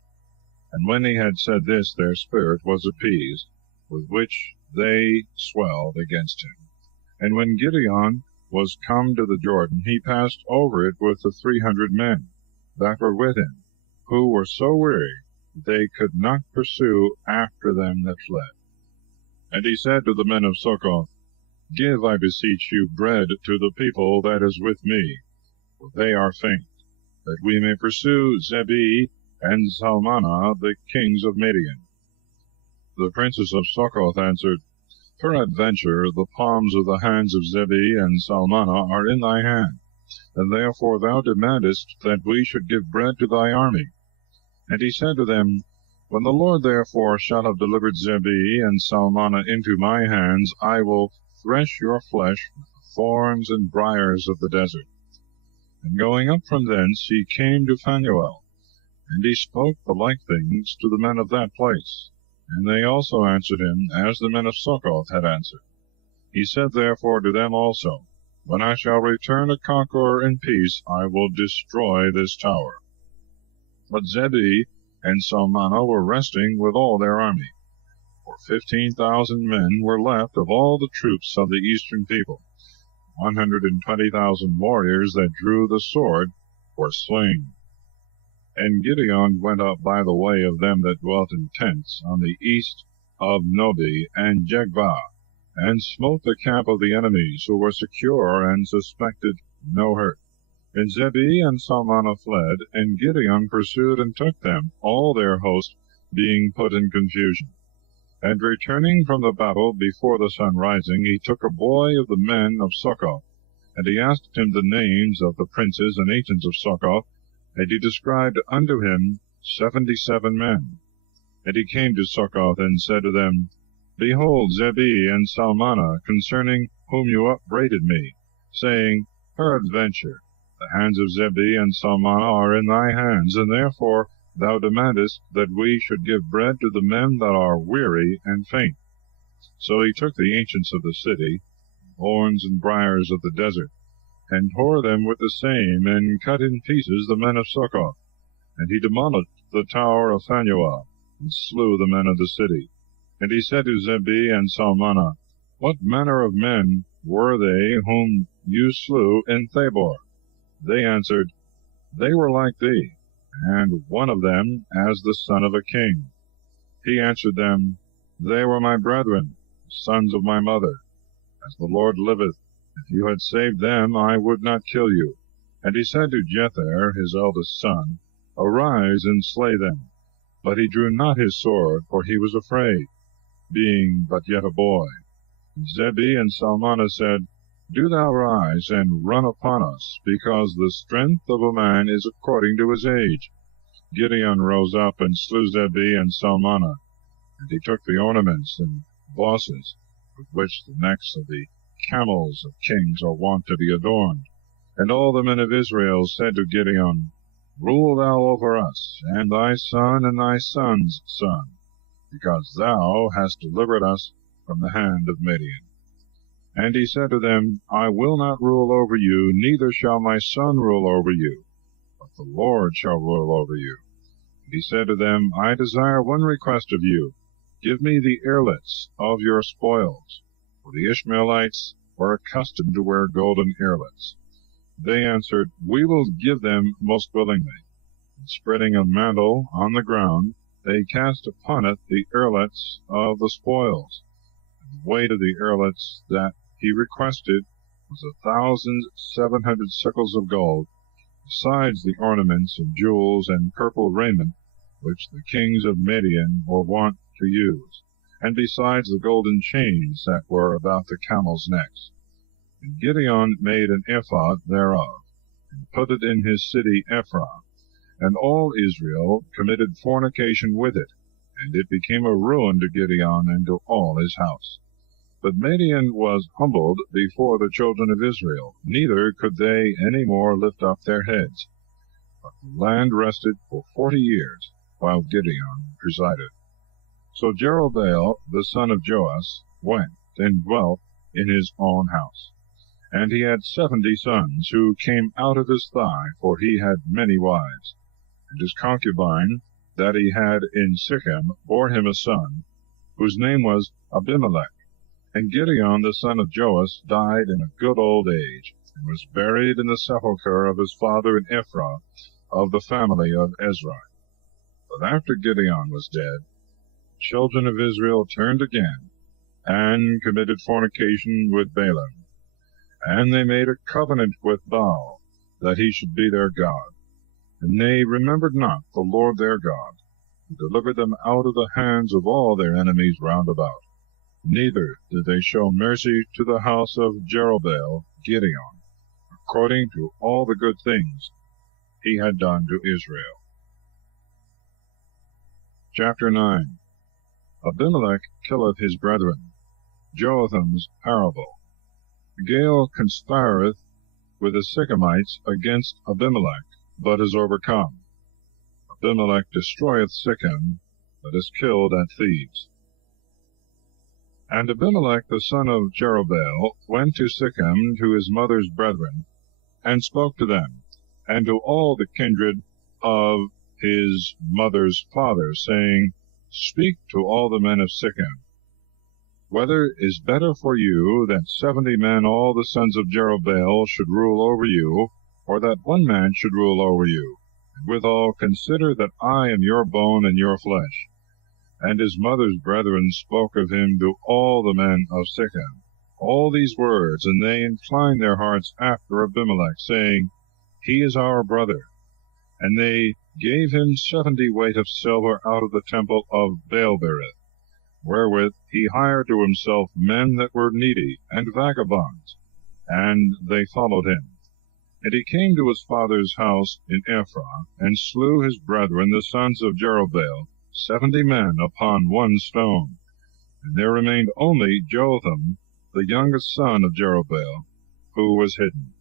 And when he had said this, their spirit was appeased, with which they swelled against him. And when Gideon was come to the Jordan, he passed over it with the 300 men that were with him, who were so weary they could not pursue after them that fled. And he said to the men of Succoth, Give, I beseech you, bread to the people that is with me, for they are faint. that we may pursue Zebah and Zalmunna, the kings of Midian. The princes of Succoth answered, Peradventure the palms of the hands of Zebah and Zalmunna are in thy hand, and therefore thou demandest that we should give bread to thy army. And he said to them, When the Lord therefore shall have delivered Zebah and Zalmunna into my hands, I will thresh your flesh with the thorns and briars of the desert. And going up from thence he came to Phanuel, and he spoke the like things to the men of that place. And they also answered him, as the men of Succoth had answered. He said therefore to them also, When I shall return a conqueror in peace, I will destroy this tower. But Zebah and Zalmunna were resting with all their army, for 15,000 men were left of all the troops of the eastern people. 120,000 warriors that drew the sword were slain. And Gideon went up by the way of them that dwelt in tents on the east of Nobi and Jephthah, and smote the camp of the enemies, who were secure and suspected no hurt. And Zebah and Zalmunna fled, and Gideon pursued and took them, all their host being put in confusion. And returning from the battle before the sun rising, he took a boy of the men of Succoth, and he asked him the names of the princes and agents of Succoth, and he described unto him 77 men. And he came to Succoth, and said to them, Behold Zebah and Zalmunna, concerning whom you upbraided me, saying, Peradventure the hands of Zebah and Zalmunna are in thy hands, and therefore thou demandest that we should give bread to the men that are weary and faint. So he took the ancients of the city, thorns and briars of the desert, and tore them with the same, and cut in pieces the men of Succoth. And he demolished the tower of Phanuel, and slew the men of the city. And he said to Zebah and Zalmunna, What manner of men were they whom you slew in Tabor? They answered, They were like thee, and one of them as the son of a king. He answered them, They were my brethren, sons of my mother. As the Lord liveth, if you had saved them, I would not kill you. And he said to Jephthah, his eldest son, Arise and slay them. But he drew not his sword, for he was afraid, being but yet a boy. And Zebah and Zalmunna said, Do thou rise and run upon us, because the strength of a man is according to his age. Gideon rose up and slew Zebah and Zalmunna, and he took the ornaments and bosses with which the necks of the camels of kings are wont to be adorned. And all the men of Israel said to Gideon, Rule thou over us, and thy son and thy son's son, because thou hast delivered us from the hand of Midian. And he said to them, I will not rule over you, neither shall my son rule over you, but the Lord shall rule over you. And he said to them, I desire one request of you. Give me the earlets of your spoils. For the Ishmaelites were accustomed to wear golden earlets. They answered, We will give them most willingly. And spreading a mantle on the ground, they cast upon it the earlets of the spoils. And the weight of the earlets that he requested was 1,700 shekels of gold, besides the ornaments and jewels and purple raiment which the kings of Midian were wont to use, and besides the golden chains that were about the camels' necks. And Gideon made an ephod thereof, and put it in his city Ephron. And all Israel committed fornication with it, and it became a ruin to Gideon and to all his house. But Midian was humbled before the children of Israel, neither could they any more lift up their heads. But the land rested for 40 years, while Gideon presided. So Jerubbaal the son of Joash went and dwelt in his own house. And he had 70 sons, who came out of his thigh, for he had many wives. And his concubine that he had in Shechem bore him a son, whose name was Abimelech. And Gideon the son of Joash died in a good old age, and was buried in the sepulchre of his father in Ephraim, of the family of Ezra. But after Gideon was dead, the children of Israel turned again, and committed fornication with Balaam. And they made a covenant with Baal, that he should be their God. And they remembered not the Lord their God, who delivered them out of the hands of all their enemies round about. Neither did they show mercy to the house of Jerubbaal Gideon, according to all the good things he had done to Israel. Chapter 9. Abimelech killeth his brethren. Joatham's parable. Gael conspireth with the Sychemites against Abimelech, but is overcome. Abimelech destroyeth Sichem, but is killed at Thebes. And Abimelech the son of Jerubbaal went to Sichem to his mother's brethren, and spoke to them, and to all the kindred of his mother's father, saying, Speak to all the men of Sichem, whether it is better for you that 70 men, all the sons of Jerubbaal, should rule over you, or that one man should rule over you? And withal consider that I am your bone and your flesh. And his mother's brethren spoke of him to all the men of Sichem all these words, and they inclined their hearts after Abimelech, saying, He is our brother. And they gave him 70 weight of silver out of the temple of Baalberith, wherewith he hired to himself men that were needy and vagabonds, and they followed him. And he came to his father's house in Ephraim, and slew his brethren, the sons of Jerubbaal, 70 men upon one stone. And there remained only Jotham, the youngest son of Jerubbaal, who was hidden.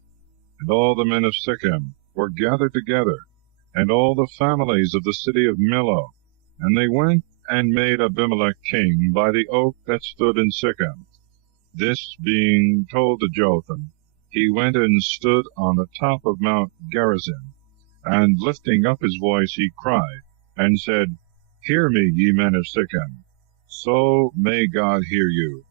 And all the men of Sichem were gathered together, and all the families of the city of Millo. And they went and made Abimelech king by the oak that stood in Sichem. This being told to Jotham, he went and stood on the top of Mount Gerizim, and lifting up his voice he cried, and said, Hear me, ye men of Sichem, so may God hear you.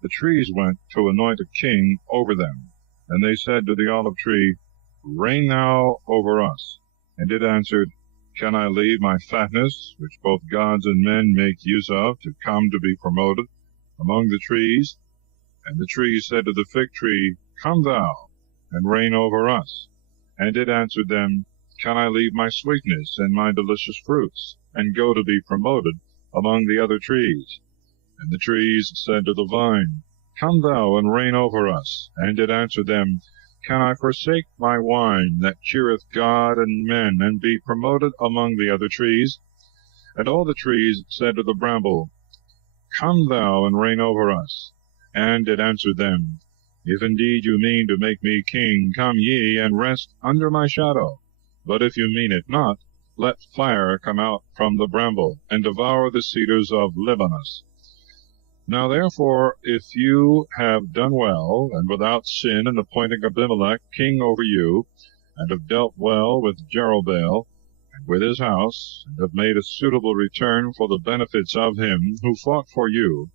The trees went to anoint a king over them, and they said to the olive tree, Reign thou over us. And it answered, Can I leave my fatness, which both gods and men make use of, to come to be promoted among the trees? And the tree said to the fig tree, Come thou, and reign over us. And it answered them, Can I leave my sweetness and my delicious fruits, and go to be promoted among the other trees? And the trees said to the vine, Come thou, and reign over us. And it answered them, Can I forsake my wine that cheereth God and men, and be promoted among the other trees? And all the trees said to the bramble, Come thou, and reign over us. And it answered them, If indeed you mean to make me king, come ye, and rest under my shadow. But if you mean it not, let fire come out from the bramble, and devour the cedars of Libanus. Now therefore, if you have done well, and without sin, in appointing Abimelech king over you, and have dealt well with Jerubbaal, and with his house, and have made a suitable return for the benefits of him who fought for you,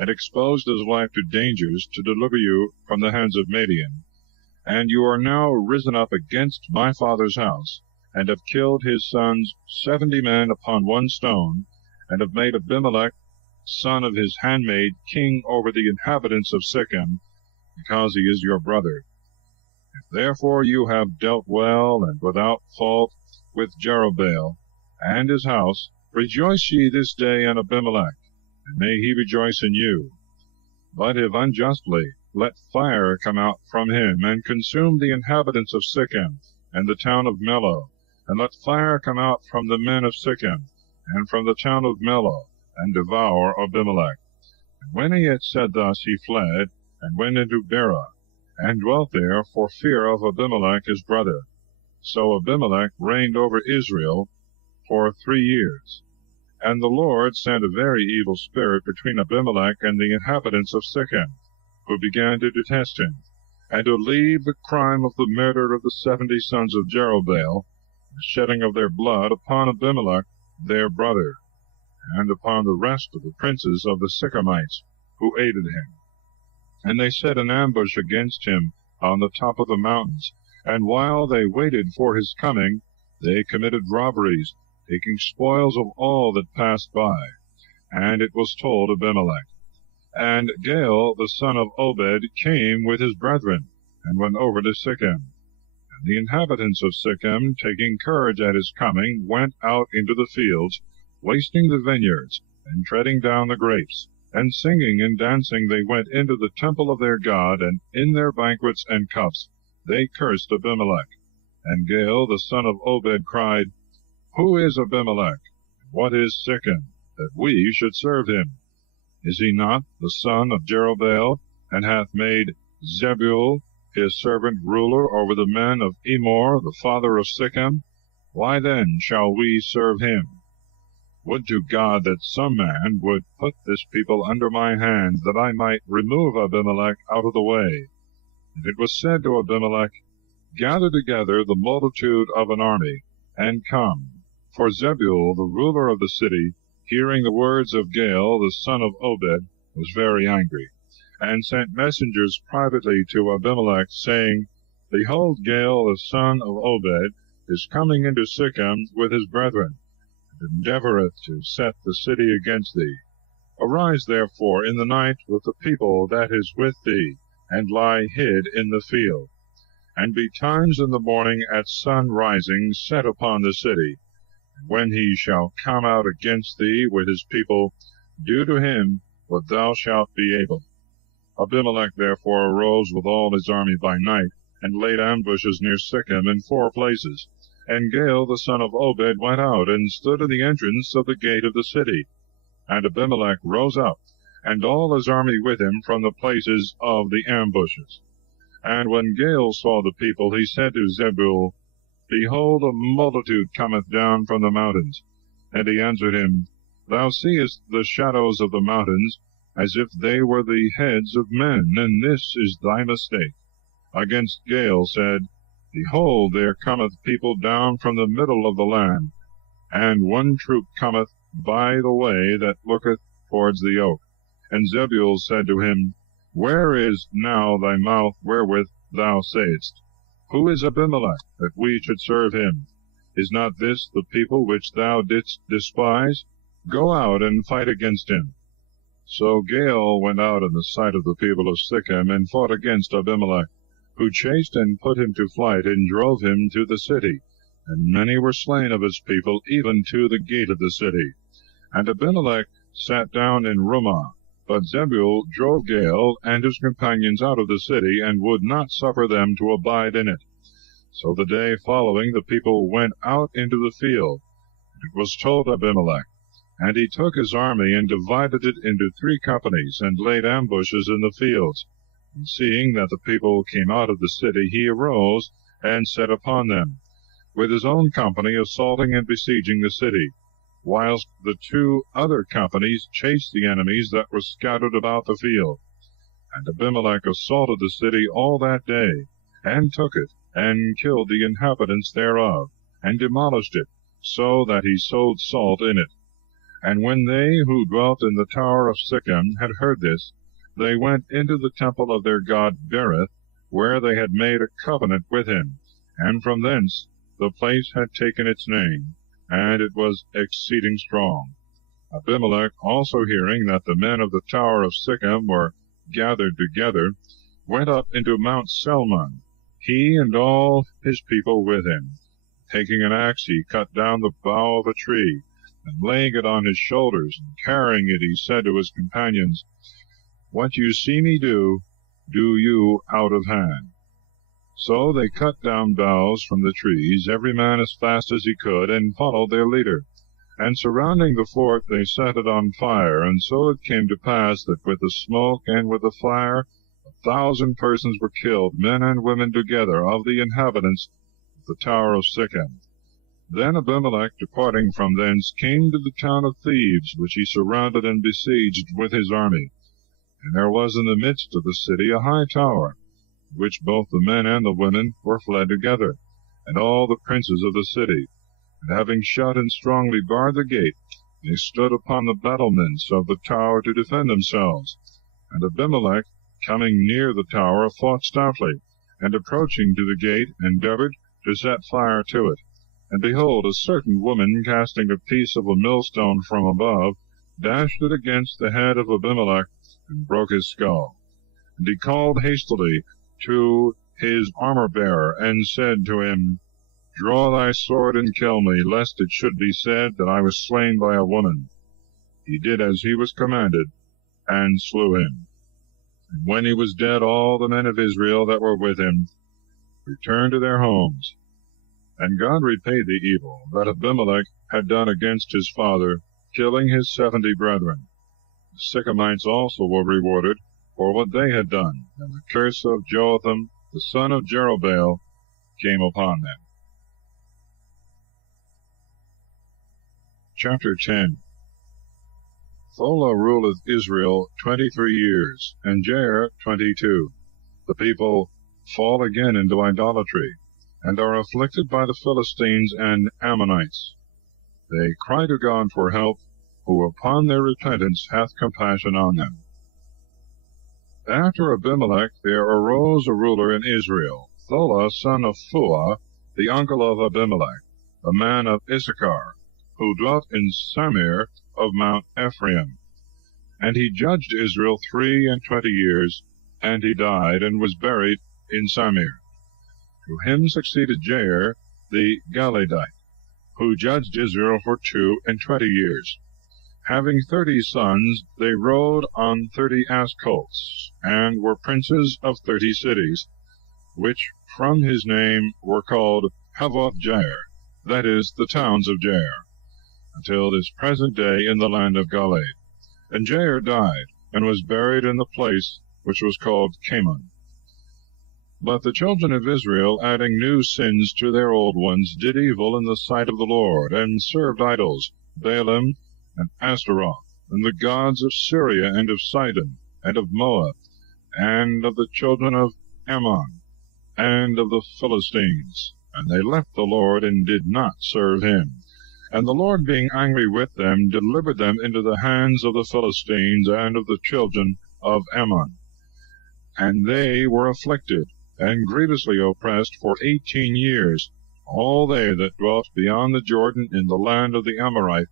and exposed his life to dangers to deliver you from the hands of Midian, and you are now risen up against my father's house, and have killed his sons 70 men upon one stone, and have made Abimelech, son of his handmaid, king over the inhabitants of Sichem, because he is your brother. If therefore you have dealt well and without fault with Jerubbaal and his house, rejoice ye this day in Abimelech, and may he rejoice in you. But if unjustly, let fire come out from him, and consume the inhabitants of Sichem, and the town of Millo, and let fire come out from the men of Sichem, and from the town of Millo, and devour Abimelech. And when he had said thus, he fled, and went into Berah, and dwelt there for fear of Abimelech his brother. So Abimelech reigned over Israel for 3 years. And the Lord sent a very evil spirit between Abimelech and the inhabitants of Sichem, who began to detest him, and to leave the crime of the murder of the 70 sons of Jerubbaal, the shedding of their blood, upon Abimelech their brother, and upon the rest of the princes of the Sychemites, who aided him. And they set an ambush against him on the top of the mountains, and while they waited for his coming, they committed robberies, taking spoils of all that passed by. And it was told Abimelech. And Gael the son of Obed came with his brethren, and went over to Sichem. And And the inhabitants of Shechem, taking courage at his coming, went out into the fields, wasting the vineyards, and treading down the grapes. And singing and dancing they went into the temple of their God, and in their banquets and cups they cursed Abimelech. And Gaal the son of Obed cried, Who is Abimelech? What is Shechem, that we should serve him? Is he not the son of Jerubbaal, and hath made Zebul his servant ruler over the men of Emor, the father of Shechem? Why then shall we serve him? Would to God that some man would put this people under my hand, that I might remove Abimelech out of the way. And it was said to Abimelech, Gather together the multitude of an army, and come. For Zebul, the ruler of the city, hearing the words of Gaal the son of Obed, was very angry, and sent messengers privately to Abimelech, saying, Behold, Gaal the son of Obed is coming into Shechem with his brethren, endeavoureth to set the city against thee. Arise therefore in the night with the people that is with thee, and lie hid in the field. And betimes in the morning at sun rising set upon the city. And when he shall come out against thee with his people, do to him what thou shalt be able. Abimelech therefore arose with all his army by night, and laid ambushes near Shechem in 4 places. And Gaal the son of Obed went out, and stood in the entrance of the gate of the city. And Abimelech rose up, and all his army with him from the places of the ambushes. And when Gaal saw the people, he said to Zebul, Behold, a multitude cometh down from the mountains. And he answered him, Thou seest the shadows of the mountains, as if they were the heads of men, and this is thy mistake. Against Gaal said, Behold, there cometh people down from the middle of the land, and one troop cometh by the way that looketh towards the oak. And Zebul said to him, Where is now thy mouth wherewith thou sayest, Who is Abimelech, that we should serve him? Is not this the people which thou didst despise? Go out and fight against him. So Gaal went out in the sight of the people of Shechem, and fought against Abimelech, who chased and put him to flight, and drove him to the city. And many were slain of his people, even to the gate of the city. And Abimelech sat down in Rumah. But Zebul drove Gaal and his companions out of the city, and would not suffer them to abide in it. So the day following the people went out into the field. It was told Abimelech, and he took his army, and divided it into 3 companies, and laid ambushes in the fields. And seeing that the people came out of the city, he arose, and set upon them, with his own company assaulting and besieging the city, whilst the 2 other companies chased the enemies that were scattered about the field. And Abimelech assaulted the city all that day, and took it, and killed the inhabitants thereof, and demolished it, so that he sowed salt in it. And when they who dwelt in the tower of Shechem had heard this, they went into the temple of their god Berith, where they had made a covenant with him, and from thence the place had taken its name, and it was exceeding strong. Abimelech also hearing that the men of the tower of Shechem were gathered together, went up into Mount Selmon, he and all his people with him. Taking an axe, he cut down the bough of a tree, and laying it on his shoulders, and carrying it, he said to his companions, What you see me do, do you out of hand. So they cut down boughs from the trees, every man as fast as he could, and followed their leader. And surrounding the fort, they set it on fire. And so it came to pass that with the smoke and with the fire 1,000 persons were killed, men and women together, of the inhabitants of the tower of Shechem. Then Abimelech, departing from thence, came to the town of Thebes, which he surrounded and besieged with his army. And there was in the midst of the city a high tower, which both the men and the women were fled together, and all the princes of the city. And having shut and strongly barred the gate, they stood upon the battlements of the tower to defend themselves. And Abimelech, coming near the tower, fought stoutly, and approaching to the gate, endeavored to set fire to it. And behold, a certain woman, casting a piece of a millstone from above, dashed it against the head of Abimelech, and broke his skull. And he called hastily to his armor-bearer, and said to him, Draw thy sword and kill me, lest it should be said that I was slain by a woman. He did as he was commanded, and slew him. And when he was dead, all the men of Israel that were with him returned to their homes. And God repaid the evil that Abimelech had done against his father, killing his 70 brethren. The Sychemites also were rewarded for what they had done, and the curse of Jotham, the son of Jerubbaal, came upon them. Chapter 10. Thola ruleth Israel 23 years, and Jair 22. The people fall again into idolatry, and are afflicted by the Philistines and Ammonites. They cry to God for help, who upon their repentance hath compassion on them. After Abimelech there arose a ruler in Israel, Thola son of Phua, the uncle of Abimelech, a man of Issachar, who dwelt in Samir of Mount Ephraim. And he judged Israel 23 years, and he died, and was buried in Samir. To him succeeded Jair the Gileadite, who judged Israel for 22 years. Having 30 sons, they rode on 30 ass colts, and were princes of 30 cities, which from his name were called Havoth Jair, that is, the towns of Jair, until this present day in the land of Gilead. And Jair died, and was buried in the place which was called Camon. But the children of Israel, adding new sins to their old ones, did evil in the sight of the Lord, and served idols, Baalim and Ashtaroth, and the gods of Syria and of Sidon, and of Moab, and of the children of Ammon, and of the Philistines. And they left the Lord, and did not serve him. And the Lord, being angry with them, delivered them into the hands of the Philistines and of the children of Ammon. And they were afflicted, and grievously oppressed for 18 years, all they that dwelt beyond the Jordan in the land of the Amorite,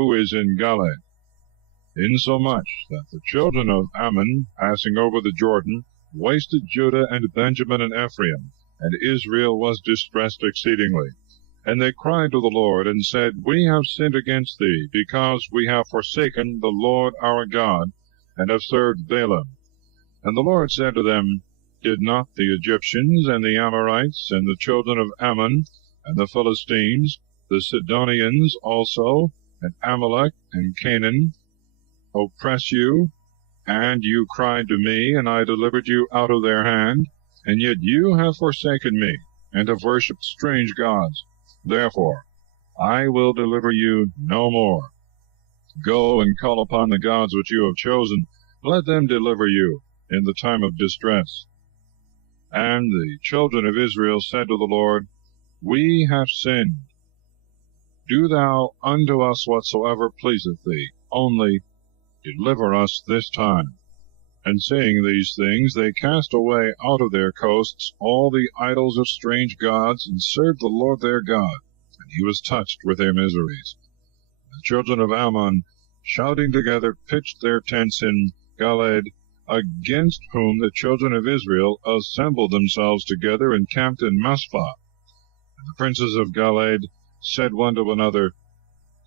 who is in Gilead, insomuch that the children of Ammon, passing over the Jordan, wasted Judah and Benjamin and Ephraim, and Israel was distressed exceedingly. And they cried to the Lord, and said, We have sinned against thee, because we have forsaken the Lord our God, and have served Baalim. And the Lord said to them, Did not the Egyptians, and the Amorites, and the children of Ammon, and the Philistines, the Sidonians also, and Amalek, and Canaan, oppress you? And you cried to me, and I delivered you out of their hand. And yet you have forsaken me, and have worshipped strange gods. Therefore I will deliver you no more. Go and call upon the gods which you have chosen. Let them deliver you in the time of distress. And the children of Israel said to the Lord, We have sinned. Do thou unto us whatsoever pleaseth thee, only deliver us this time. And saying these things, they cast away out of their coasts all the idols of strange gods, and served the Lord their God, and he was touched with their miseries. The children of Ammon, shouting together, pitched their tents in Gilead, against whom the children of Israel assembled themselves together and camped in Mizpah. And the princes of Gilead said one to another,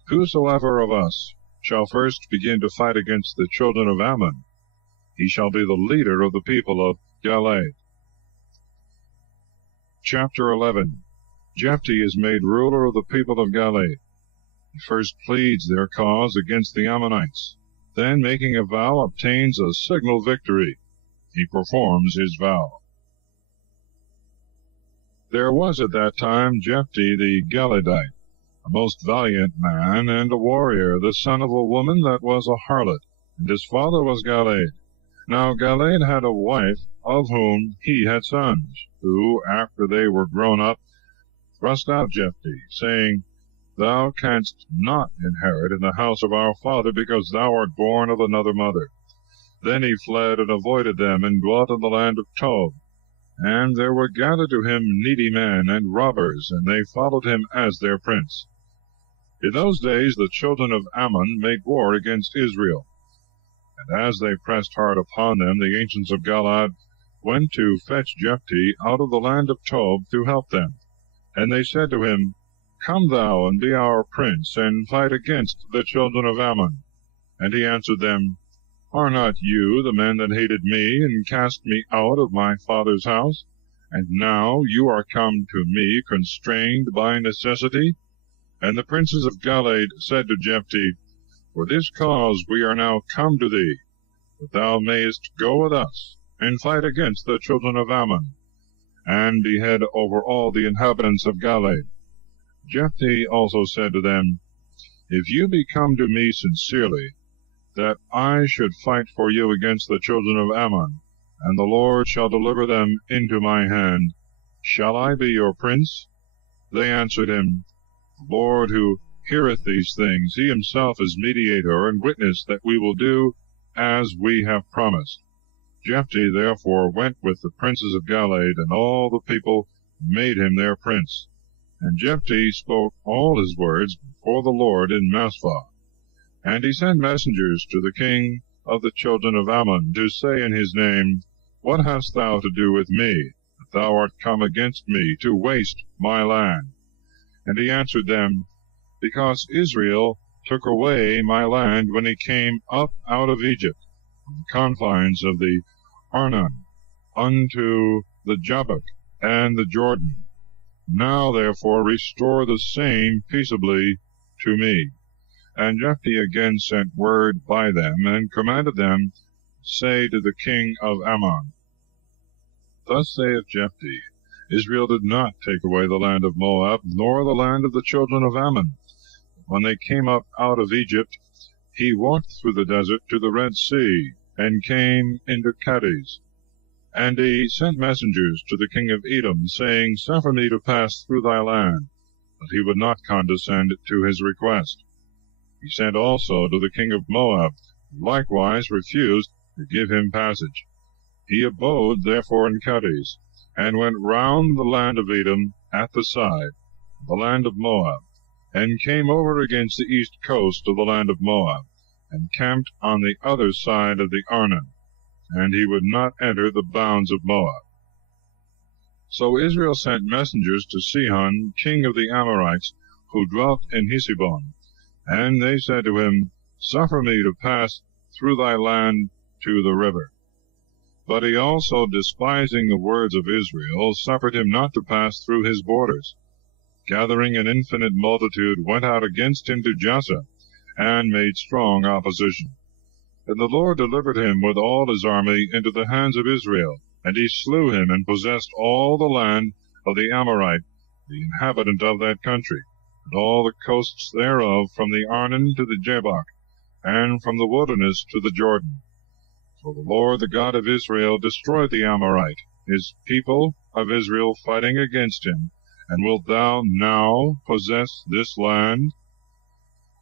Whosoever of us shall first begin to fight against the children of Ammon, he shall be the leader of the people of Gilead. Chapter 11. Jephthah is made ruler of the people of Gilead. He first pleads their cause against the Ammonites, then, making a vow, obtains a signal victory. He performs his vow. There was at that time Jephthah the Gileadite, a most valiant man and a warrior, the son of a woman that was a harlot, and his father was Gilead. Now Gilead had a wife, of whom he had sons, who, after they were grown up, thrust out Jephthah, saying, Thou canst not inherit in the house of our father, because thou art born of another mother. Then he fled and avoided them, and dwelt in the land of Tob. And there were gathered to him needy men and robbers, and they followed him as their prince. In those days the children of Ammon made war against Israel. And as they pressed hard upon them, the ancients of Galaad went to fetch Jephthah out of the land of Tob to help them. And they said to him, Come thou and be our prince, and fight against the children of Ammon. And he answered them, Are not you the men that hated me, and cast me out of my father's house? And now you are come to me constrained by necessity? And the princes of Gilead said to Jephthah, For this cause we are now come to thee, that thou mayest go with us, and fight against the children of Ammon, and be head over all the inhabitants of Gilead. Jephthah also said to them, If you be come to me sincerely, that I should fight for you against the children of Ammon, and the Lord shall deliver them into my hand, shall I be your prince? They answered him, The Lord who heareth these things, he himself is mediator and witness that we will do as we have promised. Jephthah therefore went with the princes of Gilead, and all the people made him their prince. And Jephthah spoke all his words before the Lord in Mizpah. And he sent messengers to the king of the children of Ammon, to say in his name, What hast thou to do with me, that thou art come against me to waste my land? And he answered them, Because Israel took away my land when he came up out of Egypt, from the confines of the Arnon, unto the Jabbok and the Jordan. Now therefore restore the same peaceably to me. And Jephthah again sent word by them, and commanded them, Say to the king of Ammon, Thus saith Jephthah, Israel did not take away the land of Moab, nor the land of the children of Ammon. When they came up out of Egypt, he walked through the desert to the Red Sea, and came into Cadiz. And he sent messengers to the king of Edom, saying, Suffer me to pass through thy land. But he would not condescend to his request. He sent also to the king of Moab, who likewise refused to give him passage. He abode therefore in Cadiz, and went round the land of Edom at the side, the land of Moab, and came over against the east coast of the land of Moab, and camped on the other side of the Arnon, and he would not enter the bounds of Moab. So Israel sent messengers to Sihon, king of the Amorites, who dwelt in Heshbon, and they said to him, Suffer me to pass through thy land to the river. But he also, despising the words of Israel, suffered him not to pass through his borders. Gathering an infinite multitude, went out against him to Jassah, and made strong opposition. And the Lord delivered him with all his army into the hands of Israel, and he slew him, and possessed all the land of the Amorite, the inhabitant of that country, and all the coasts thereof, from the Arnon to the Jabbok, and from the wilderness to the Jordan. So the Lord, the God of Israel, destroyed the Amorite, his people of Israel, fighting against him. And wilt thou now possess this land?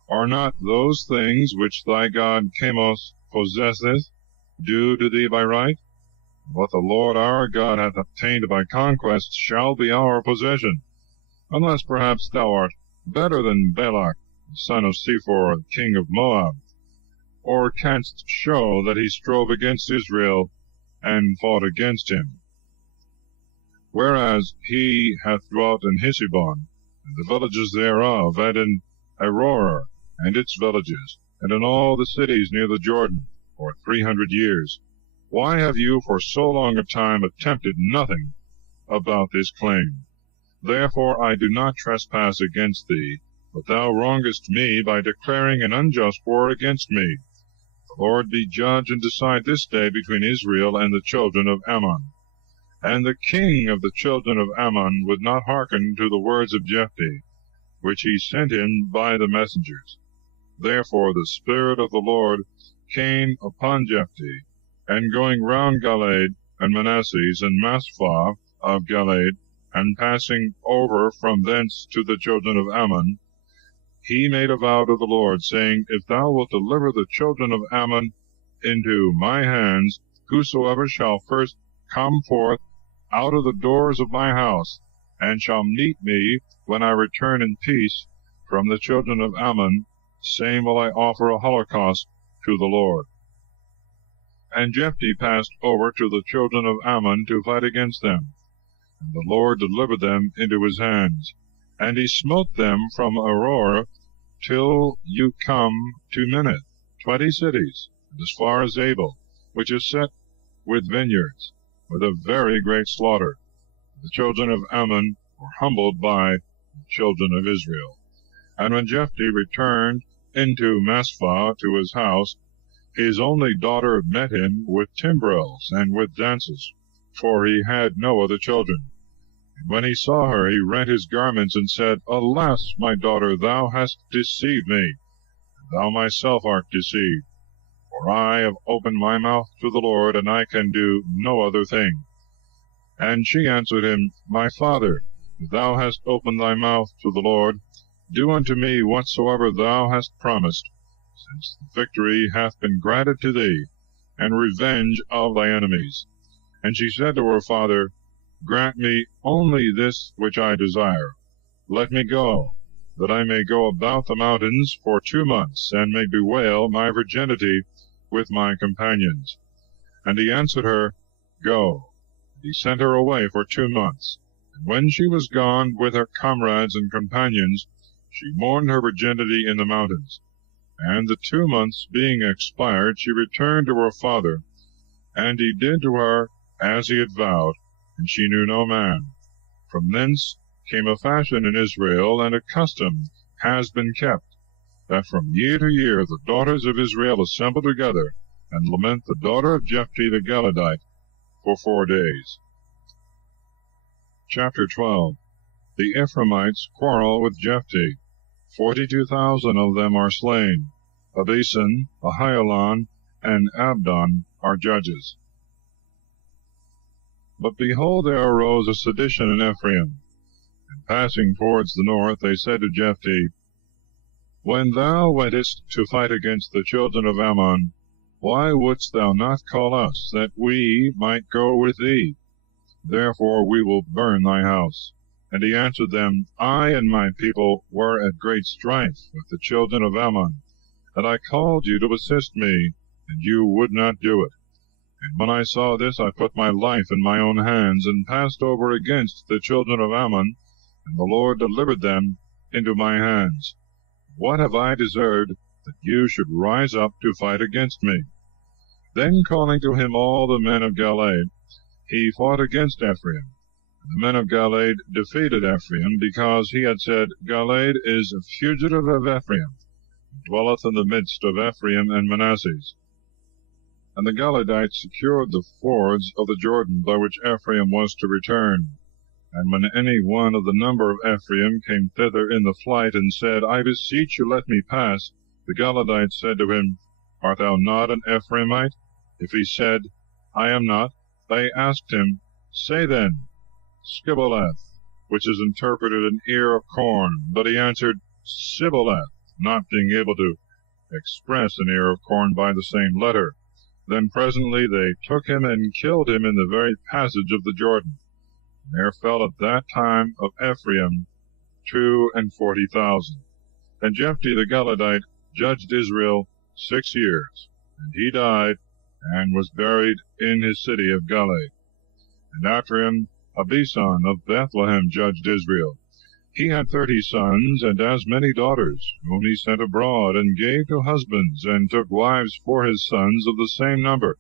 Are not those things which thy God Chemos possesseth due to thee by right? What the Lord our God hath obtained by conquest shall be our possession, unless perhaps thou art better than Balak, son of Sephor, king of Moab, or canst show that he strove against Israel, and fought against him. Whereas he hath dwelt in Heshbon, and the villages thereof, and in Aroer, and its villages, and in all the cities near the Jordan, for 300 years. Why have you for so long a time attempted nothing about this claim? Therefore I do not trespass against thee, but thou wrongest me by declaring an unjust war against me. The Lord be judge, and decide this day between Israel and the children of Ammon. And the king of the children of Ammon would not hearken to the words of Jephthah, which he sent him by the messengers. Therefore the Spirit of the Lord came upon Jephthah, and going round Gilead and Manasseh and Mizpah of Gilead, and passing over from thence to the children of Ammon, he made a vow to the Lord, saying, If thou wilt deliver the children of Ammon into my hands, whosoever shall first come forth out of the doors of my house, and shall meet me when I return in peace from the children of Ammon, same will I offer a holocaust to the Lord. And Jephthah passed over to the children of Ammon to fight against them. And the Lord delivered them into his hands. And he smote them from Aurora till you come to Minnith, 20 cities, and as far as Abel, which is set with vineyards, with a very great slaughter. The children of Ammon were humbled by the children of Israel. And when Jephthah returned into Mizpah to his house, his only daughter met him with timbrels and with dances, for he had no other children. And when he saw her, he rent his garments, and said, Alas, my daughter, thou hast deceived me, and thou myself art deceived. For I have opened my mouth to the Lord, and I can do no other thing. And she answered him, My father, if thou hast opened thy mouth to the Lord, do unto me whatsoever thou hast promised, since the victory hath been granted to thee, and revenge of thy enemies. And she said to her father, Grant me only this which I desire. Let me go, that I may go about the mountains for 2 months, and may bewail my virginity with my companions. And he answered her, Go. And he sent her away for 2 months. And when she was gone with her comrades and companions, she mourned her virginity in the mountains. And the 2 months being expired, she returned to her father, and he did to her as he had vowed, and she knew no man. From thence came a fashion in Israel, and a custom has been kept, that from year to year the daughters of Israel assemble together, and lament the daughter of Jephthah the Gileadite for 4 days. Chapter 12. The Ephraimites quarrel with Jephthah. 42,000 of them are slain. Abison, Ahialon, and Abdon are judges. But behold, there arose a sedition in Ephraim. And passing towards the north, they said to Jephthah, When thou wentest to fight against the children of Ammon, why wouldst thou not call us, that we might go with thee? Therefore we will burn thy house. And he answered them, I and my people were at great strife with the children of Ammon, and I called you to assist me, and you would not do it. And when I saw this, I put my life in my own hands, and passed over against the children of Ammon, and the Lord delivered them into my hands. What have I deserved, that you should rise up to fight against me? Then calling to him all the men of Galilee, he fought against Ephraim. And the men of Galilee defeated Ephraim, because he had said, Galilee is a fugitive of Ephraim, and dwelleth in the midst of Ephraim and Manasseh. And the Galileans secured the fords of the Jordan, by which Ephraim was to return. And when any one of the number of Ephraim came thither in the flight, and said, I beseech you, let me pass, the Galileans said to him, Art thou not an Ephraimite? If he said, I am not, they asked him, Say then, Skibboleth, which is interpreted an ear of corn. But he answered, Sibboleth, not being able to express an ear of corn by the same letter. Then presently they took him and killed him in the very passage of the Jordan. And there fell at that time of Ephraim 42,000. And Jephthah the Gileadite judged Israel 6 years, and he died, and was buried in his city of Gilead. And after him Abison of Bethlehem judged Israel. He had 30 sons, and as many daughters, whom he sent abroad, and gave to husbands, and took wives for his sons of the same number,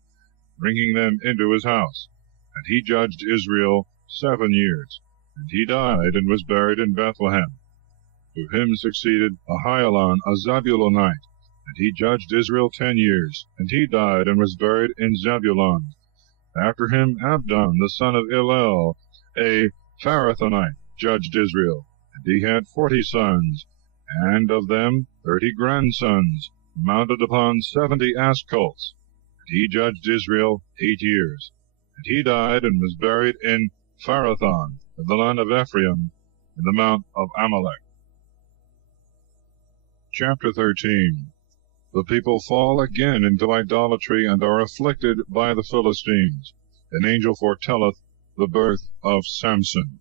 bringing them into his house. And he judged Israel 7 years. And he died, and was buried in Bethlehem. To him succeeded Ahialon, a Zebulonite, and he judged Israel 10 years. And he died, and was buried in Zebulun. After him Abdon, the son of Hillel, a Pharathonite, judged Israel. And he had 40 sons, and of them 30 grandsons, mounted upon 70 ass colts. And he judged Israel 8 years. And he died, and was buried in Pharathon, in the land of Ephraim, in the mount of Abimelech. Chapter 13. The people fall again into idolatry, and are afflicted by the Philistines. An angel foretelleth the birth of Samson.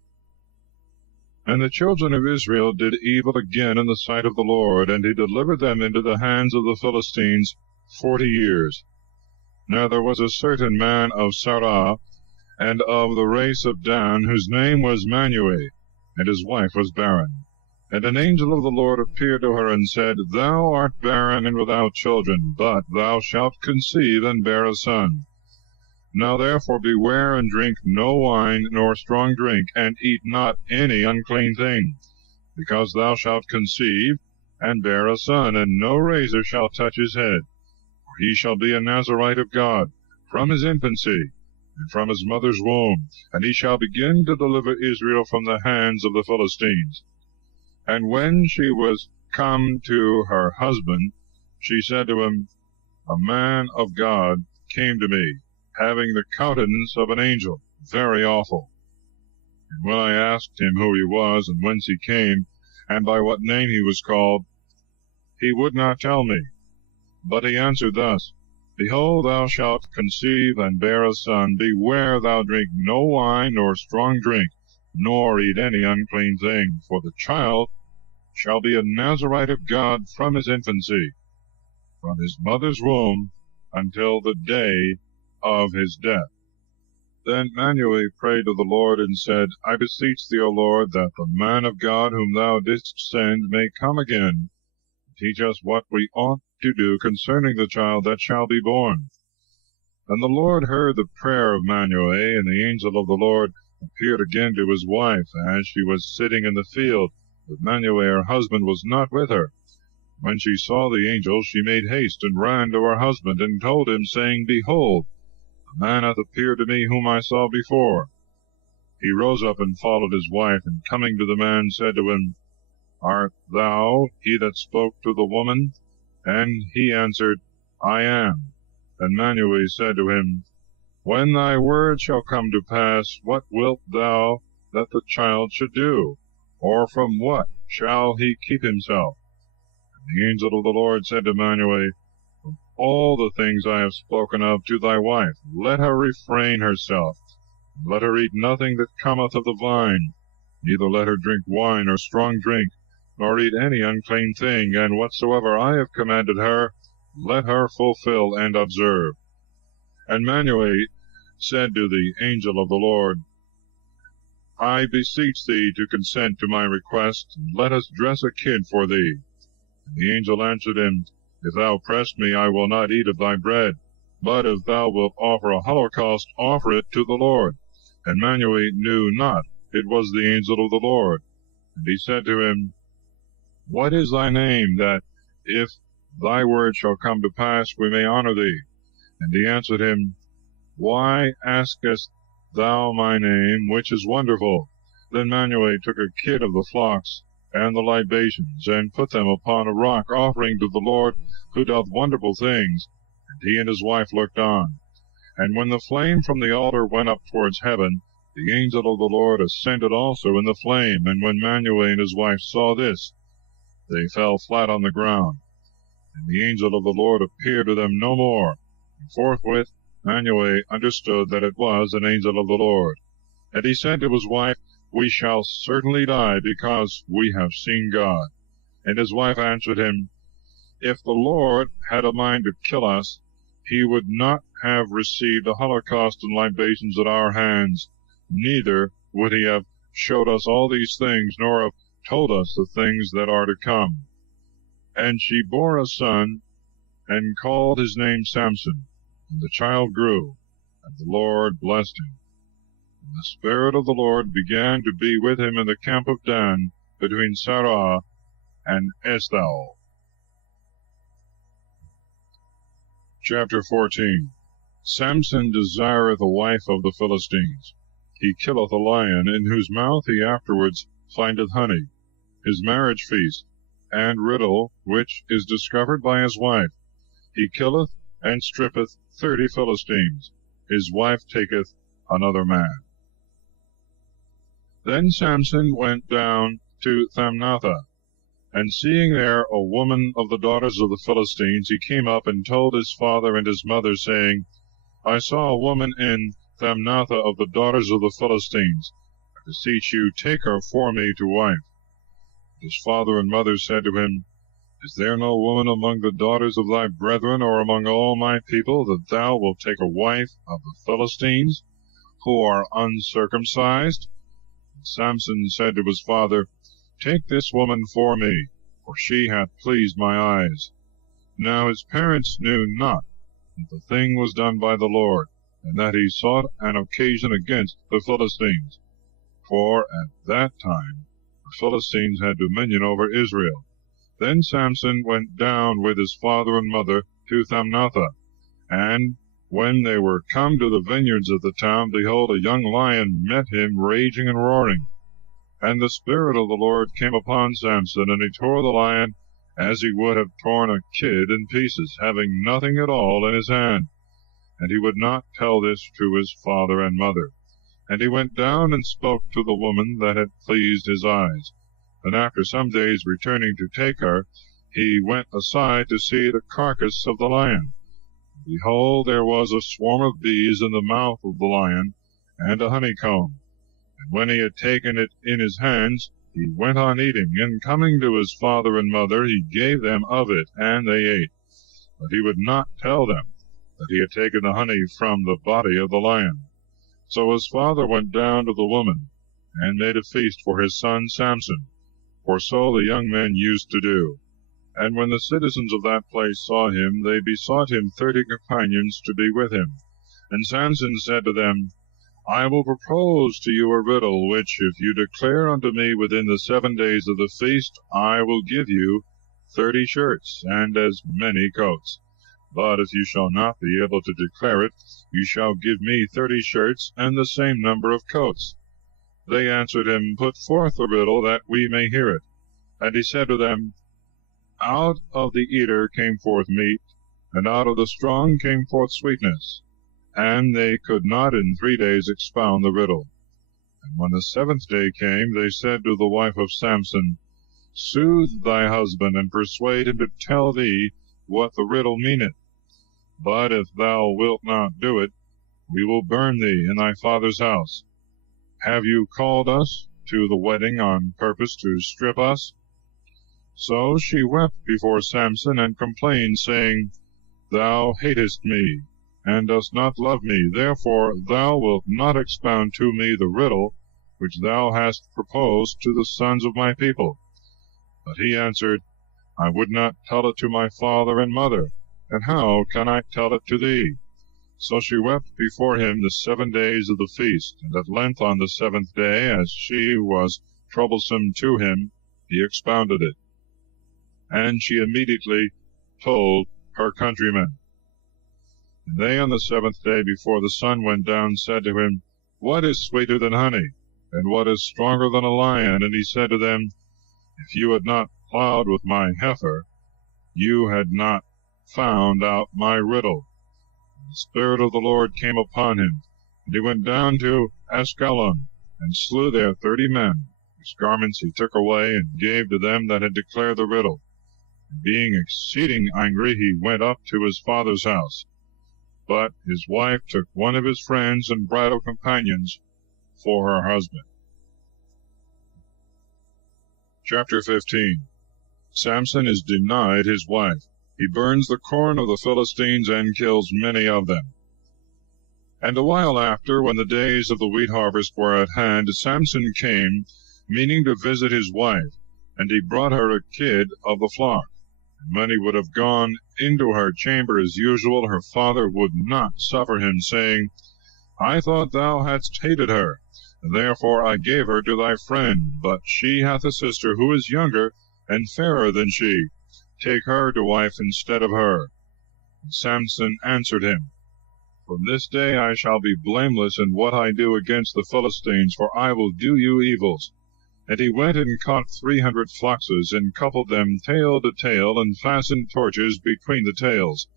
And the children of Israel did evil again in the sight of the Lord, and he delivered them into the hands of the Philistines 40 years. Now there was a certain man of Sarah, and of the race of Dan, whose name was Manuel, and his wife was barren. And an angel of the Lord appeared to her, and said, Thou art barren and without children, but thou shalt conceive and bear a son. Now therefore beware, and drink no wine, nor strong drink, and eat not any unclean thing, because thou shalt conceive and bear a son, and no razor shall touch his head. For he shall be a Nazarite of God from his infancy, and from his mother's womb, and he shall begin to deliver Israel from the hands of the Philistines. And when she was come to her husband, she said to him, A man of God came to me, having the countenance of an angel, very awful. And when I asked him who he was, and whence he came, and by what name he was called, he would not tell me. But he answered thus, Behold, thou shalt conceive and bear a son. Beware thou drink no wine nor strong drink, nor eat any unclean thing, for the child shall be a Nazarite of God from his infancy, from his mother's womb, until the day of his death. Then Manuel prayed to the Lord, and said, I beseech thee, O Lord, that the man of God whom thou didst send may come again, and teach us what we ought to do concerning the child that shall be born. And the Lord heard the prayer of Manuel, and the angel of the Lord appeared again to his wife, as she was sitting in the field, but Manuel her husband was not with her. When she saw the angel, she made haste, and ran to her husband, and told him, saying, Behold, a man hath appeared to me whom I saw before. He rose up and followed his wife, and coming to the man, said to him, Art thou he that spoke to the woman? And he answered, I am. And Manuel said to him, When thy word shall come to pass, what wilt thou that the child should do? Or from what shall he keep himself? And the angel of the Lord said to Manuel, From all the things I have spoken of to thy wife, let her refrain herself, and let her eat nothing that cometh of the vine, neither let her drink wine or strong drink, nor eat any unclean thing, and whatsoever I have commanded her, let her fulfill and observe. And Manuel said to the angel of the Lord, I beseech thee to consent to my request, and let us dress a kid for thee. And the angel answered him, If thou press me, I will not eat of thy bread, but if thou wilt offer a holocaust, offer it to the Lord. And Manuel knew not it was the angel of the Lord. And he said to him, What is thy name, that, if thy word shall come to pass, we may honor thee? And he answered him, Why askest thou my name, which is wonderful? Then Manuel took a kid of the flocks, and the libations, and put them upon a rock, offering to the Lord, who doth wonderful things. And he and his wife looked on. And when the flame from the altar went up towards heaven, the angel of the Lord ascended also in the flame. And when Manuel and his wife saw this, they fell flat on the ground. And the angel of the Lord appeared to them no more. And forthwith Manuel understood that it was an angel of the Lord. And he said to his wife, We shall certainly die, because we have seen God. And his wife answered him, If the Lord had a mind to kill us, he would not have received the holocaust and libations at our hands, neither would he have showed us all these things, nor have told us the things that are to come. And she bore a son, and called his name Samson. And the child grew, and the Lord blessed him. And the Spirit of the Lord began to be with him in the camp of Dan, between Sarah and Eshtaol. Chapter 14. Samson desireth a wife of the Philistines. He killeth a lion, in whose mouth he afterwards findeth honey. His marriage feast, and riddle, which is discovered by his wife. He killeth and strippeth 30 Philistines. His wife taketh another man. Then Samson went down to Thamnathah, and seeing there a woman of the daughters of the Philistines, he came up and told his father and his mother, saying, I saw a woman in Thamnathah of the daughters of the Philistines. I beseech you, take her for me to wife. His father and mother said to him, Is there no woman among the daughters of thy brethren, or among all my people, that thou wilt take a wife of the Philistines, who are uncircumcised? And Samson said to his father, Take this woman for me, for she hath pleased my eyes. Now his parents knew not that the thing was done by the Lord, and that he sought an occasion against the Philistines. For at that time the Philistines had dominion over Israel. Then Samson went down with his father and mother to Thamnathah, and when they were come to the vineyards of the town, behold, a young lion met him, raging and roaring. And the Spirit of the Lord came upon Samson, and he tore the lion as he would have torn a kid in pieces, having nothing at all in his hand. And he would not tell this to his father and mother. And he went down and spoke to the woman that had pleased his eyes. And after some days returning to take her, he went aside to see the carcass of the lion. Behold, there was a swarm of bees in the mouth of the lion, and a honeycomb. And when he had taken it in his hands, he went on eating, and coming to his father and mother, he gave them of it, and they ate. But he would not tell them that he had taken the honey from the body of the lion. So his father went down to the woman, and made a feast for his son Samson, for so the young men used to do. And when the citizens of that place saw him, they besought him 30 companions to be with him. And Samson said to them, I will propose to you a riddle, which if you declare unto me within the 7 days of the feast, I will give you 30 shirts, and as many coats. But if you shall not be able to declare it, you shall give me 30 shirts, and the same number of coats. They answered him, Put forth the riddle, that we may hear it. And he said to them, Out of the eater came forth meat, and out of the strong came forth sweetness. And they could not in 3 days expound the riddle. And when the 7th day came, they said to the wife of Samson, Soothe thy husband, and persuade him to tell thee what the riddle meaneth. But if thou wilt not do it, we will burn thee in thy father's house. Have you called us to the wedding on purpose to strip us? So she wept before Samson, and complained, saying, Thou hatest me, and dost not love me, therefore thou wilt not expound to me the riddle which thou hast proposed to the sons of my people. But he answered, I would not tell it to my father and mother, and how can I tell it to thee? So she wept before him the 7 days of the feast, and at length on the 7th day, as she was troublesome to him, he expounded it. And she immediately told her countrymen. And they on the 7th day, before the sun went down, said to him, What is sweeter than honey, and what is stronger than a lion? And he said to them, If you had not plowed with my heifer, you had not found out my riddle. The Spirit of the Lord came upon him, and he went down to Askelon, and slew there 30 men, whose garments he took away, and gave to them that had declared the riddle. And being exceeding angry, he went up to his father's house. But his wife took one of his friends and bridal companions for her husband. Chapter 15. Samson is denied his wife. He burns the corn of the Philistines, and kills many of them. And a while after, when the days of the wheat harvest were at hand, Samson came, meaning to visit his wife, and he brought her a kid of the flock. And when he would have gone into her chamber as usual, her father would not suffer him, saying, I thought thou hadst hated her, and therefore I gave her to thy friend. But she hath a sister who is younger and fairer than she. Take her to wife instead of her. And Samson answered him, From this day I shall be blameless in what I do against the Philistines, for I will do you evils. And he went and caught 300 foxes, and coupled them tail to tail, and fastened torches between the tails.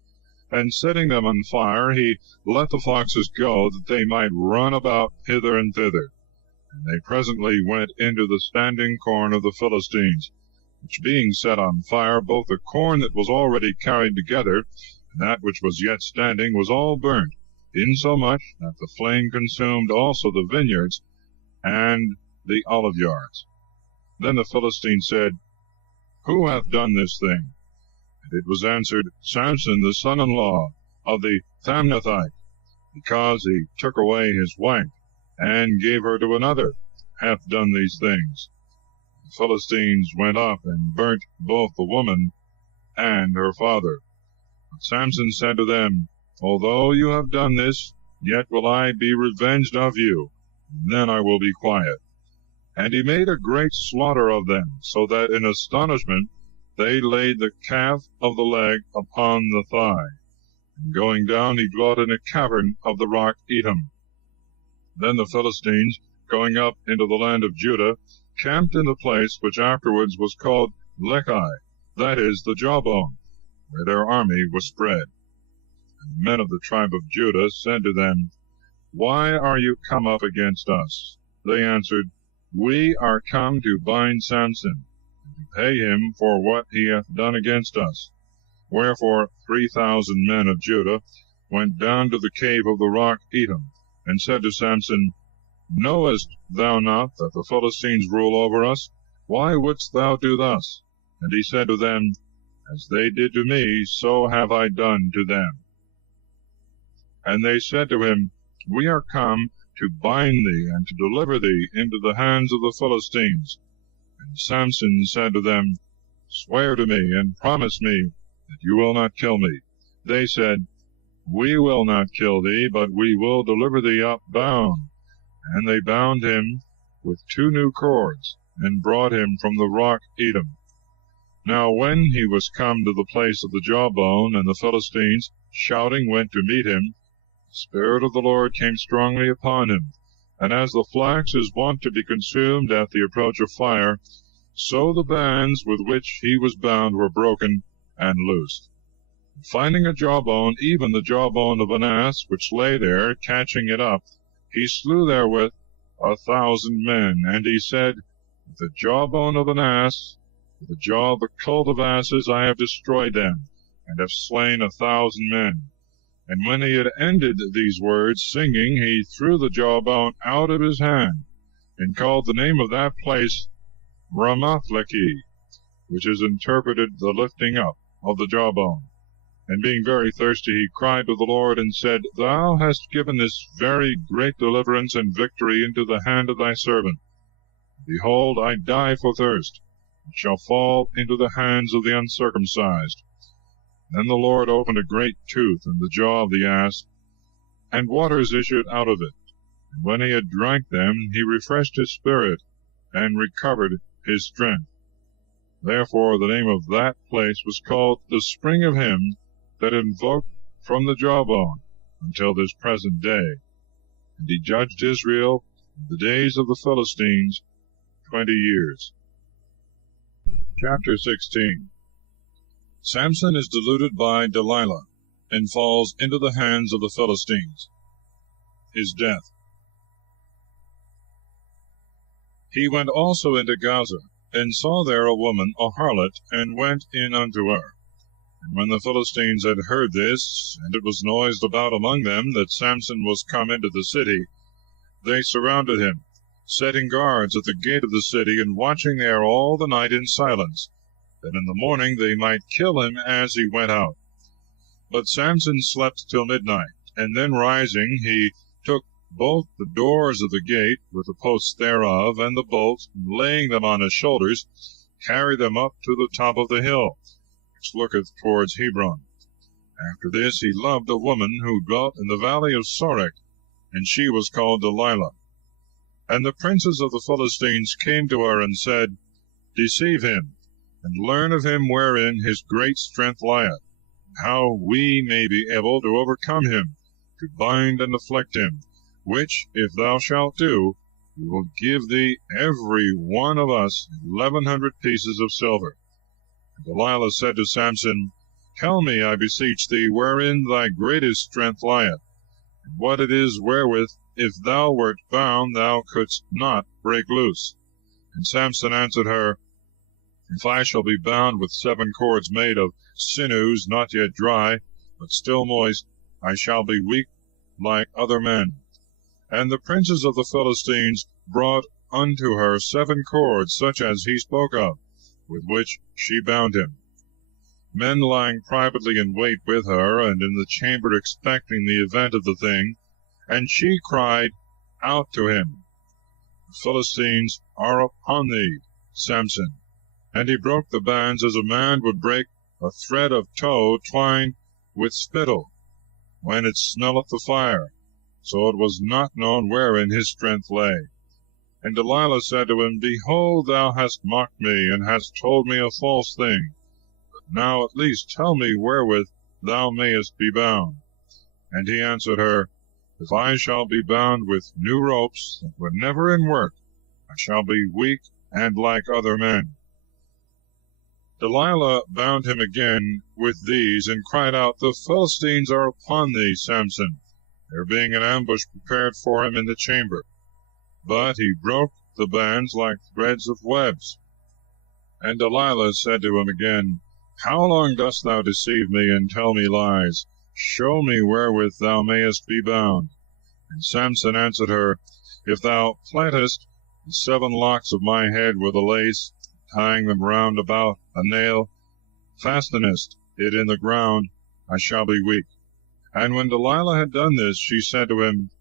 And setting them on fire, he let the foxes go, that they might run about hither and thither. And they presently went into the standing corn of the Philistines, which being set on fire, both the corn that was already carried together, and that which was yet standing, was all burnt, insomuch that the flame consumed also the vineyards and the oliveyards. Then the Philistine said, Who hath done this thing? And it was answered, Samson, the son-in-law of the Thamnathite, because he took away his wife, and gave her to another, hath done these things. The Philistines went up and burnt both the woman and her father. But Samson said to them, Although you have done this, yet will I be revenged of you, and then I will be quiet. And he made a great slaughter of them, so that in astonishment they laid the calf of the leg upon the thigh. And going down, he dwelt in a cavern of the rock Etam. Then the Philistines, going up into the land of Judah, camped in the place which afterwards was called Lechi, that is, the jawbone, where their army was spread. And the men of the tribe of Judah said to them, Why are you come up against us? They answered, We are come to bind Samson, and to pay him for what he hath done against us. Wherefore 3,000 men of Judah went down to the cave of the rock Etam, and said to Samson, Knowest thou not that the Philistines rule over us? Why wouldst thou do thus? And he said to them, As they did to me, so have I done to them. And they said to him, We are come to bind thee, and to deliver thee into the hands of the Philistines. And Samson said to them, Swear to me, and promise me that you will not kill me. They said, We will not kill thee, but we will deliver thee up bound. And they bound him with 2 new cords, and brought him from the rock Etam. Now when he was come to the place of the jawbone, and the Philistines, shouting, went to meet him, the Spirit of the Lord came strongly upon him. And as the flax is wont to be consumed at the approach of fire, so the bands with which he was bound were broken and loosed. Finding a jawbone, even the jawbone of an ass, which lay there, catching it up, he slew therewith 1,000 men. And he said, With the jawbone of an ass, with the jaw of the colt of asses, I have destroyed them, and have slain 1,000 men. And when he had ended these words, singing, he threw the jawbone out of his hand, and called the name of that place Ramathlehi, which is interpreted the lifting up of the jawbone. And being very thirsty, he cried to the Lord, and said, Thou hast given this very great deliverance and victory into the hand of thy servant. Behold, I die for thirst, and shall fall into the hands of the uncircumcised. Then the Lord opened a great tooth in the jaw of the ass, and waters issued out of it. And when he had drank them, he refreshed his spirit, and recovered his strength. Therefore the name of that place was called the Spring of him that invoked from the jawbone, until this present day. And he judged Israel in the days of the Philistines 20 years. Chapter 16. Samson is deluded by Delilah, and falls into the hands of the Philistines. His death. He went also into Gaza, and saw there a woman, a harlot, and went in unto her. And when the Philistines had heard this, and it was noised about among them that Samson was come into the city, they surrounded him, setting guards at the gate of the city, and watching there all the night in silence, that in the morning they might kill him as he went out. But Samson slept till midnight, and then rising, he took both the doors of the gate, with the posts thereof, and the bolts, and laying them on his shoulders, carried them up to the top of the hill, which looketh towards Hebron. After this he loved a woman who dwelt in the valley of Sorek, and she was called Delilah. And the princes of the Philistines came to her, and said, Deceive him, and learn of him wherein his great strength lieth, how we may be able to overcome him, to bind and afflict him, which, if thou shalt do, we will give thee every one of us 1,100 pieces of silver. And Delilah said to Samson, Tell me, I beseech thee, wherein thy greatest strength lieth, and what it is wherewith, if thou wert bound, thou couldst not break loose. And Samson answered her, If I shall be bound with 7 cords made of sinews not yet dry, but still moist, I shall be weak like other men. And the princes of the Philistines brought unto her 7 cords, such as he spoke of, with which she bound him, men lying privately in wait with her, and in the chamber expecting the event of the thing. And she cried out to him, The Philistines are upon thee, Samson. And he broke the bands as a man would break a thread of tow twined with spittle, when it smelleth the fire. So it was not known wherein his strength lay. And Delilah said to him, Behold, thou hast mocked me, and hast told me a false thing. But now at least tell me wherewith thou mayest be bound. And he answered her, If I shall be bound with new ropes that were never in work, I shall be weak and like other men. Delilah bound him again with these, and cried out, The Philistines are upon thee, Samson, there being an ambush prepared for him in the chamber. But he broke the bands like threads of webs. And Delilah said to him again, How long dost thou deceive me, and tell me lies? Show me wherewith thou mayest be bound. And Samson answered her, If thou plaitest the 7 locks of my head with a lace, tying them round about a nail, fastenest it in the ground, I shall be weak. And when Delilah had done this, she said to him,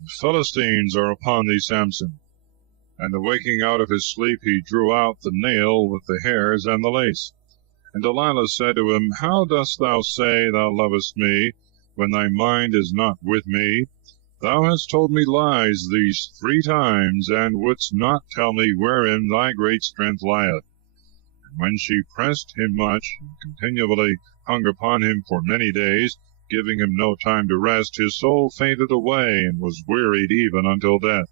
The Philistines are upon thee, Samson. And awaking out of his sleep, he drew out the nail with the hairs and the lace. And Delilah said to him, How dost thou say thou lovest me, when thy mind is not with me? Thou hast told me lies these 3 times, and wouldst not tell me wherein thy great strength lieth. And when she pressed him much, and continually hung upon him for many days, giving him no time to rest, his soul fainted away, and was wearied even until death.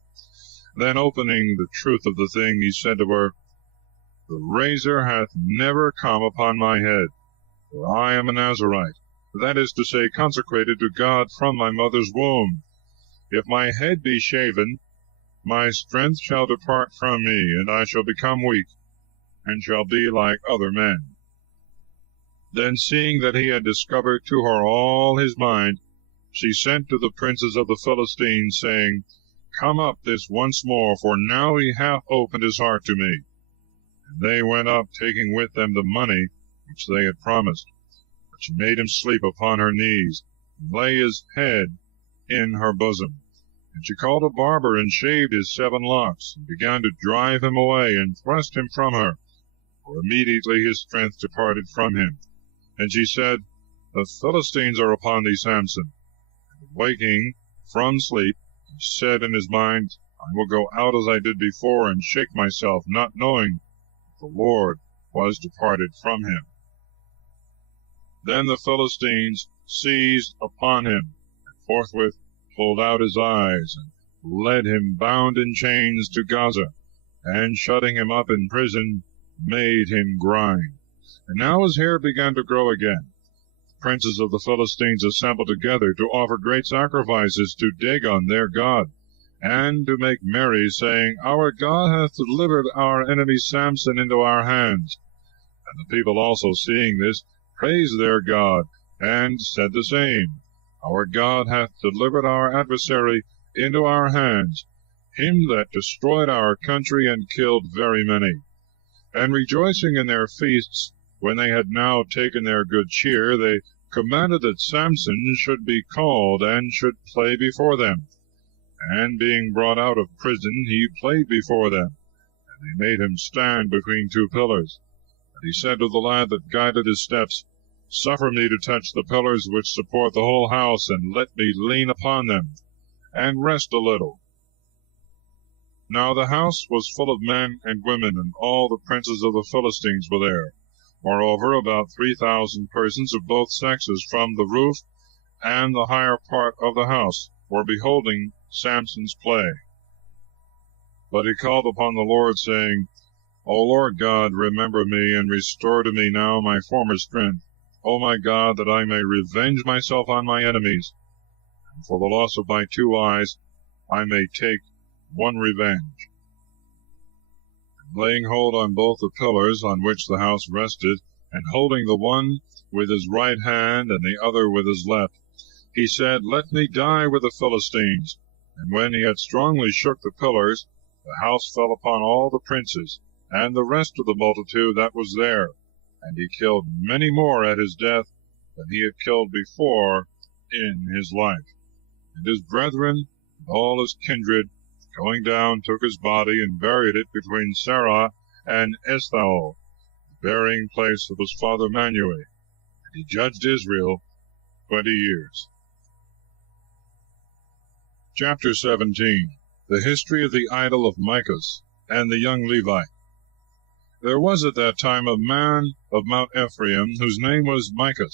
Then opening the truth of the thing, he said to her, The razor hath never come upon my head, for I am a Nazarite, that is to say, consecrated to God from my mother's womb. If my head be shaven, my strength shall depart from me, and I shall become weak, and shall be like other men. Then, seeing that he had discovered to her all his mind, she sent to the princes of the Philistines, saying, Come up this once more, for now he hath opened his heart to me. And they went up, taking with them the money which they had promised. But she made him sleep upon her knees, and lay his head in her bosom. And she called a barber, and shaved his 7 locks, and began to drive him away, and thrust him from her. For immediately his strength departed from him. And she said, The Philistines are upon thee, Samson. And waking from sleep, he said in his mind, I will go out as I did before, and shake myself, not knowing that the Lord was departed from him. Then the Philistines seized upon him, and forthwith pulled out his eyes, and led him bound in chains to Gaza, and shutting him up in prison, made him grind. And now his hair began to grow again. The princes of the Philistines assembled together to offer great sacrifices to Dagon their god, and to make merry, saying, Our God hath delivered our enemy Samson into our hands. And the people also, seeing this, praised their God, and said the same, Our God hath delivered our adversary into our hands, him that destroyed our country and killed very many. And rejoicing in their feasts, when they had now taken their good cheer, they commanded that Samson should be called, and should play before them. And being brought out of prison, he played before them, and they made him stand between 2 pillars. And he said to the lad that guided his steps, Suffer me to touch the pillars which support the whole house, and let me lean upon them, and rest a little. Now the house was full of men and women, and all the princes of the Philistines were there. Moreover, about 3,000 persons of both sexes from the roof and the higher part of the house were beholding Samson's play. But he called upon the Lord, saying, O Lord God, remember me, and restore to me now my former strength, O my God, that I may revenge myself on my enemies, and for the loss of my 2 eyes I may take one revenge. Laying hold on both the pillars on which the house rested, and holding the one with his right hand and the other with his left, he said, Let me die with the Philistines. And when he had strongly shook the pillars, the house fell upon all the princes, and the rest of the multitude that was there. And he killed many more at his death than he had killed before in his life. And his brethren and all his kindred, going down, took his body and buried it between Sarah and Eshtaol, the burying place of his father Manuel. And he judged Israel 20 years. Chapter 17. The history of the idol of Micah and the young Levite. There was at that time a man of Mount Ephraim, whose name was Micah,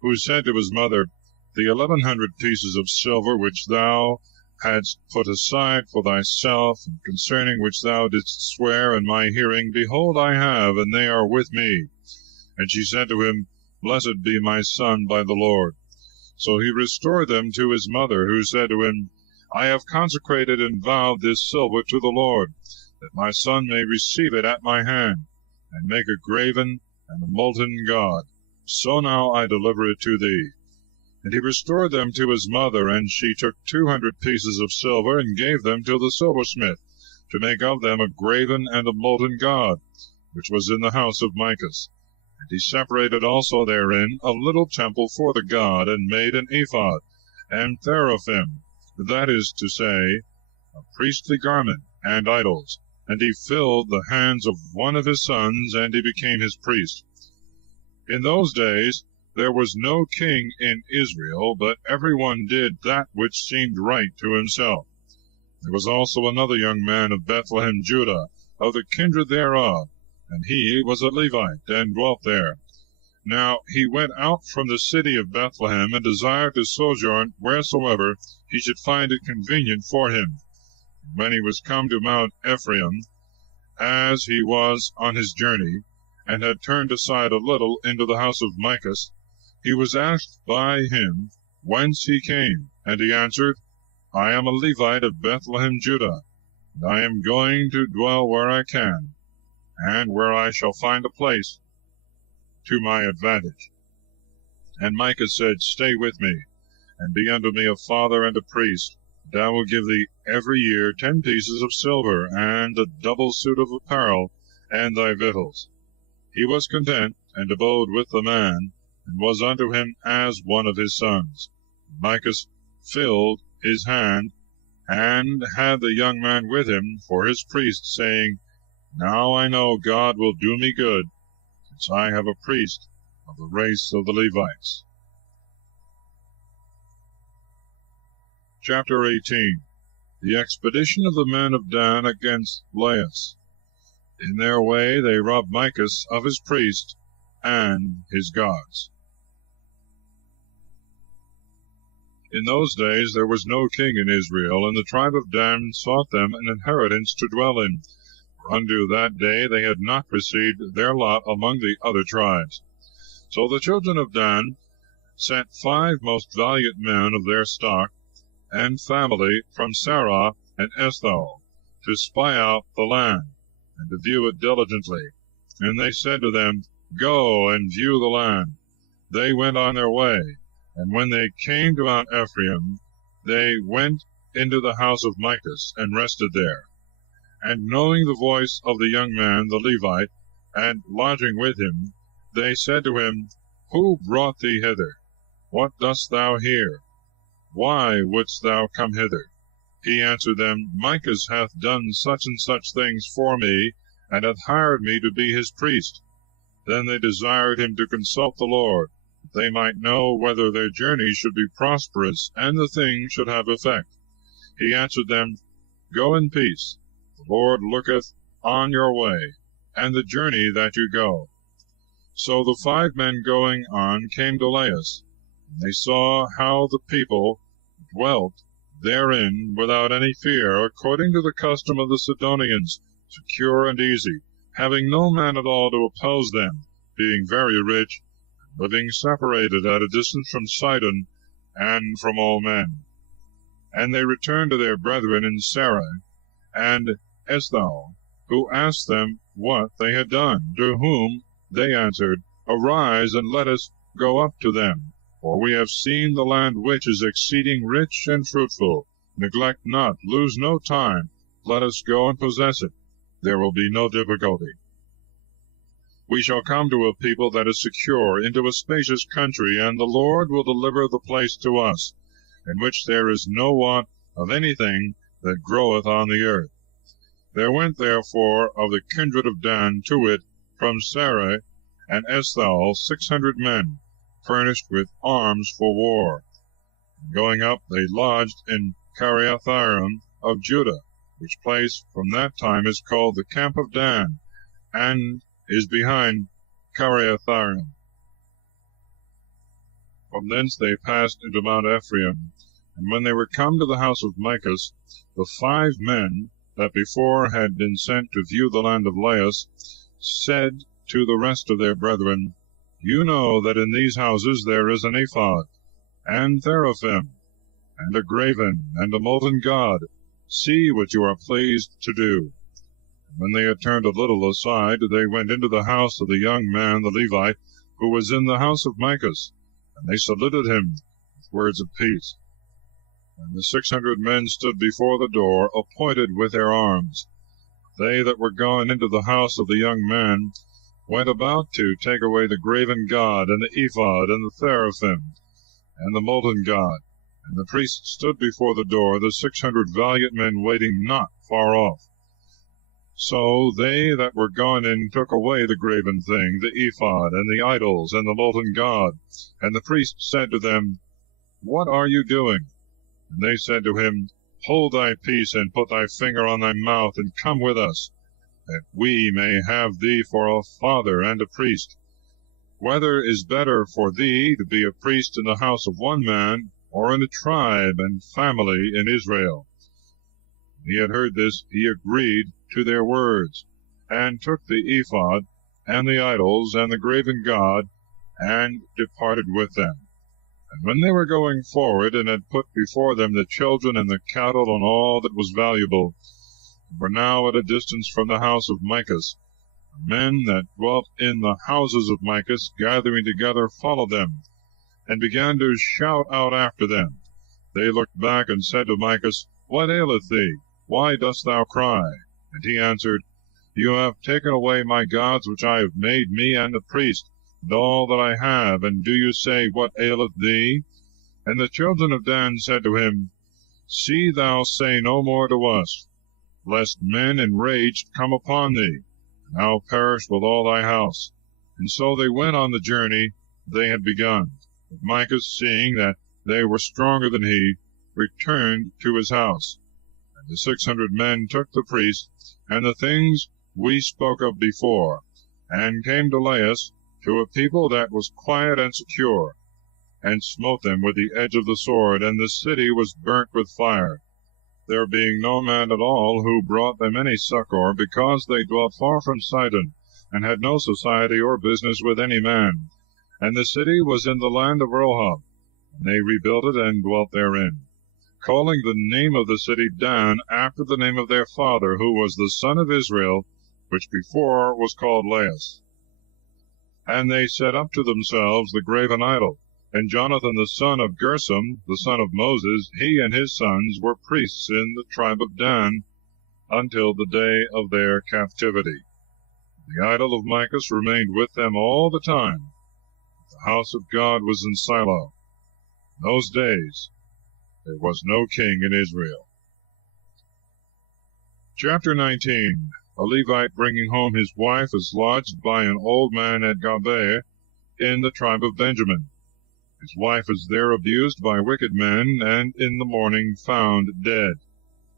who said to his mother, The 1100 pieces of silver which thou hadst put aside for thyself, and concerning which thou didst swear in my hearing, behold, I have, and they are with me. And she said to him, Blessed be my son by the Lord. So he restored them to his mother, who said to him, I have consecrated and vowed this silver to the Lord, that my son may receive it at my hand, and make a graven and a molten god. So now I deliver it to thee. And he restored them to his mother, and she took 200 pieces of silver, and gave them to the silversmith, to make of them a graven and a molten god, which was in the house of Micah. And he separated also therein a little temple for the god, and made an ephod, and teraphim, that is to say, a priestly garment, and idols. And he filled the hands of one of his sons, and he became his priest. In those days there was no king in Israel, but every one did that which seemed right to himself. There was also another young man of Bethlehem, Judah, of the kindred thereof, and he was a Levite, and dwelt there. Now he went out from the city of Bethlehem, and desired to sojourn wheresoever he should find it convenient for him. When he was come to Mount Ephraim, as he was on his journey, and had turned aside a little into the house of Micah, he was asked by him whence he came, and he answered, I am a Levite of Bethlehem, Judah, and I am going to dwell where I can, and where I shall find a place to my advantage. And Micah said, Stay with me, and be unto me a father and a priest, and I will give thee every year 10 pieces of silver, and a double suit of apparel, and thy victuals. He was content, and abode with the man, and was unto him as one of his sons. Micah filled his hand, and had the young man with him for his priest, saying, Now I know God will do me good, since I have a priest of the race of the Levites. Chapter 18. The expedition of the men of Dan against Laias. In their way they robbed Micah of his priest and his gods. In those days there was no king in Israel, and the tribe of Dan sought them an inheritance to dwell in, for unto that day they had not received their lot among the other tribes. So the children of Dan sent 5 most valiant men of their stock and family from Sarah and Eshtaol, to spy out the land, and to view it diligently. And they said to them, Go and view the land. They went on their way, and when they came to Mount Ephraim, they went into the house of Micah, and rested there. And knowing the voice of the young man, the Levite, and lodging with him, they said to him, Who brought thee hither? What dost thou here? Why wouldst thou come hither? He answered them, Micah hath done such and such things for me, and hath hired me to be his priest. Then they desired him to consult the Lord, that they might know whether their journey should be prosperous, and the thing should have effect. He answered them, Go in peace. The Lord looketh on your way, and the journey that you go. So the 5 men going on came to Laias, and they saw how the people dwelt therein without any fear, according to the custom of the Sidonians, secure and easy, having no man at all to oppose them, being very rich, and living separated at a distance from Sidon and from all men. And they returned to their brethren in Sarah and Eshtaol, who asked them what they had done, to whom they answered, Arise, and let us go up to them. For we have seen the land which is exceeding rich and fruitful. Neglect not, lose no time, let us go and possess it. there will be no difficulty. We shall come to a people that is secure, into a spacious country, and the Lord will deliver the place to us, in which there is no want of anything that groweth on the earth. There went therefore of the kindred of Dan to it from Sarai and Eshtaol 600 men, furnished with arms for war. Going up, they lodged in Kiriathaim of Judah, which place from that time is called the camp of Dan, and is behind Kiriathaim. From thence they passed into Mount Ephraim, and when they were come to the house of Micah, the 5 men that before had been sent to view the land of Laias said to the rest of their brethren, You know that in these houses there is an ephod, and teraphim, and a graven, and a molten god. See what you are pleased to do. And when they had turned a little aside, they went into the house of the young man, the Levite, who was in the house of Micah, and they saluted him with words of peace. And the 600 men stood before the door, appointed with their arms. They that were gone into the house of the young man went about to take away the graven god, and the ephod, and the teraphim, and the molten god. And the priest stood before the door, the 600 valiant men waiting not far off. So they that were gone in took away the graven thing, the ephod, and the idols, and the molten god. And the priest said to them, What are you doing? And they said to him, Hold thy peace, and put thy finger on thy mouth, and come with us, that we may have thee for a father and a priest. Whether is better for thee to be a priest in the house of one man, or in a tribe and family in Israel? When he had heard this, he agreed to their words, and took the ephod, and the idols, and the graven god, and departed with them. And when they were going forward, and had put before them the children and the cattle and all that was valuable, and were now at a distance from the house of Micah, the men that dwelt in the houses of Micah, gathering together, followed them, and began to shout out after them. They looked back and said to Micah, What aileth thee? Why dost thou cry? And he answered, You have taken away my gods which I have made, me and the priest, and all that I have, and do you say, What aileth thee? And the children of Dan said to him, See thou say no more to us, lest men enraged come upon thee, and thou perish with all thy house. And so they went on the journey they had begun. But Micah, seeing that they were stronger than he, returned to his house. And the 600 men took the priest, and the things we spoke of before, and came to Laias, to a people that was quiet and secure, and smote them with the edge of the sword, and the city was burnt with fire, there being no man at all who brought them any succor, because they dwelt far from Sidon, and had no society or business with any man. And the city was in the land of Rohab, and they rebuilt it and dwelt therein, calling the name of the city Dan, after the name of their father, who was the son of Israel, which before was called Laias. And they set up to themselves the graven idol. And Jonathan the son of Gershom, the son of Moses, he and his sons were priests in the tribe of Dan, until the day of their captivity. The idol of Micah remained with them all the time. The house of God was in Shiloh. In those days there was no king in Israel. Chapter 19. A Levite bringing home his wife is lodged by an old man at Gibeah in the tribe of Benjamin. His wife is there abused by wicked men, and in the morning found dead.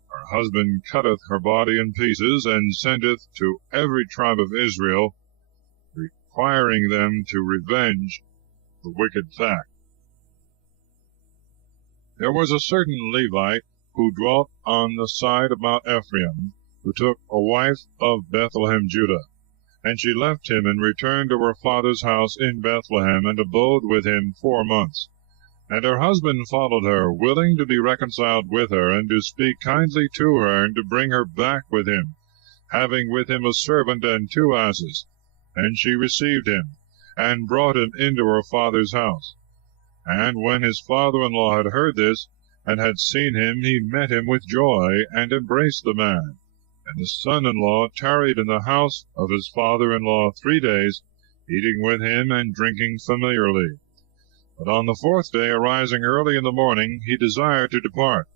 Her husband cutteth her body in pieces, and sendeth to every tribe of Israel, requiring them to revenge the wicked fact. There was a certain Levite who dwelt on the side of Mount Ephraim, who took a wife of Bethlehem, Judah. And she left him, and returned to her father's house in Bethlehem, and abode with him 4 months. And her husband followed her, willing to be reconciled with her, and to speak kindly to her, and to bring her back with him, having with him a servant and 2 asses. And she received him, and brought him into her father's house. And when his father-in-law had heard this, and had seen him, he met him with joy, and embraced the man. And the son-in-law tarried in the house of his father-in-law 3 days, eating with him and drinking familiarly. But on the 4th day, arising early in the morning, he desired to depart.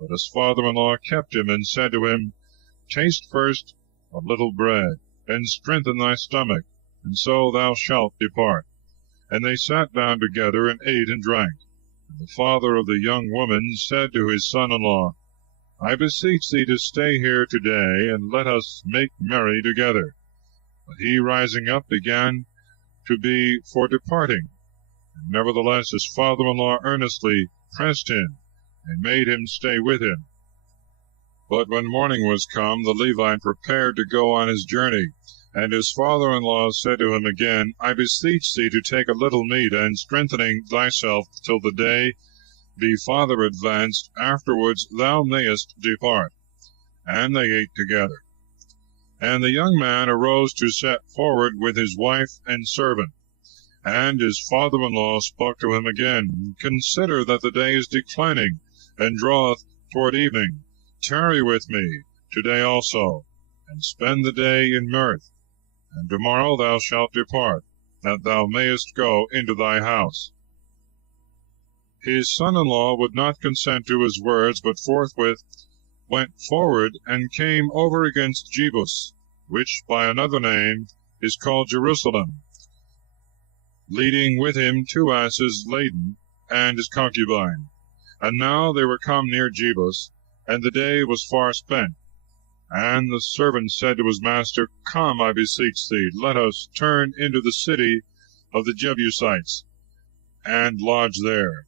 But his father-in-law kept him, and said to him, Taste first a little bread, and strengthen thy stomach, and so thou shalt depart. And they sat down together, and ate and drank. And the father of the young woman said to his son-in-law, I beseech thee to stay here today, and let us make merry together. But he, rising up, began to be for departing. And nevertheless his father-in-law earnestly pressed him, and made him stay with him. But when morning was come, the Levite prepared to go on his journey. And his father-in-law said to him again, I beseech thee to take a little meat, and strengthening thyself till the day be farther advanced, afterwards thou mayest depart. And they ate together. And the young man arose to set forward with his wife and servant. And his father-in-law spoke to him again, Consider that the day is declining, and draweth toward evening. Tarry with me today also, and spend the day in mirth. And tomorrow thou shalt depart, that thou mayest go into thy house. His son-in-law would not consent to his words, but forthwith went forward, and came over against Jebus, which by another name is called Jerusalem, leading with him 2 asses laden, and his concubine. And now they were come near Jebus, and the day was far spent. And the servant said to his master, Come, I beseech thee, let us turn into the city of the Jebusites, and lodge there.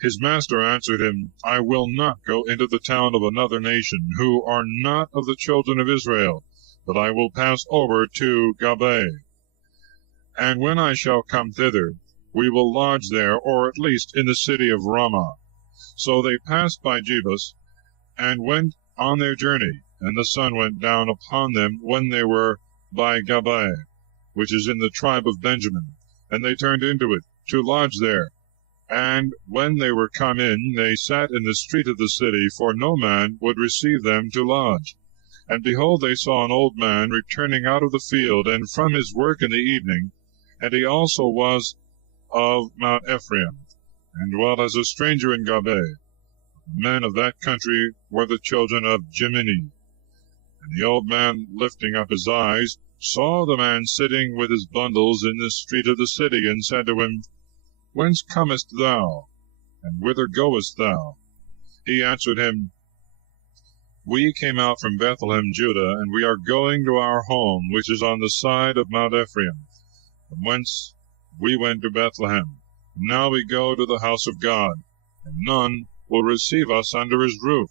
His master answered him, I will not go into the town of another nation, who are not of the children of Israel, but I will pass over to Gibeah. And when I shall come thither, we will lodge there, or at least in the city of Ramah. So they passed by Jebus, and went on their journey. And the sun went down upon them when they were by Gibeah, which is in the tribe of Benjamin. And they turned into it, to lodge there. And when they were come in, they sat in the street of the city, for no man would receive them to lodge. And behold, they saw an old man returning out of the field, and from his work in the evening, and he also was of Mount Ephraim, and dwelt as a stranger in Gibeah. The men of that country were the children of Jemini. And the old man, lifting up his eyes, saw the man sitting with his bundles in the street of the city, and said to him, Whence comest thou, and whither goest thou? He answered him, We came out from Bethlehem, Judah, and we are going to our home, which is on the side of Mount Ephraim, from whence we went to Bethlehem. Now we go to the house of God, and none will receive us under his roof.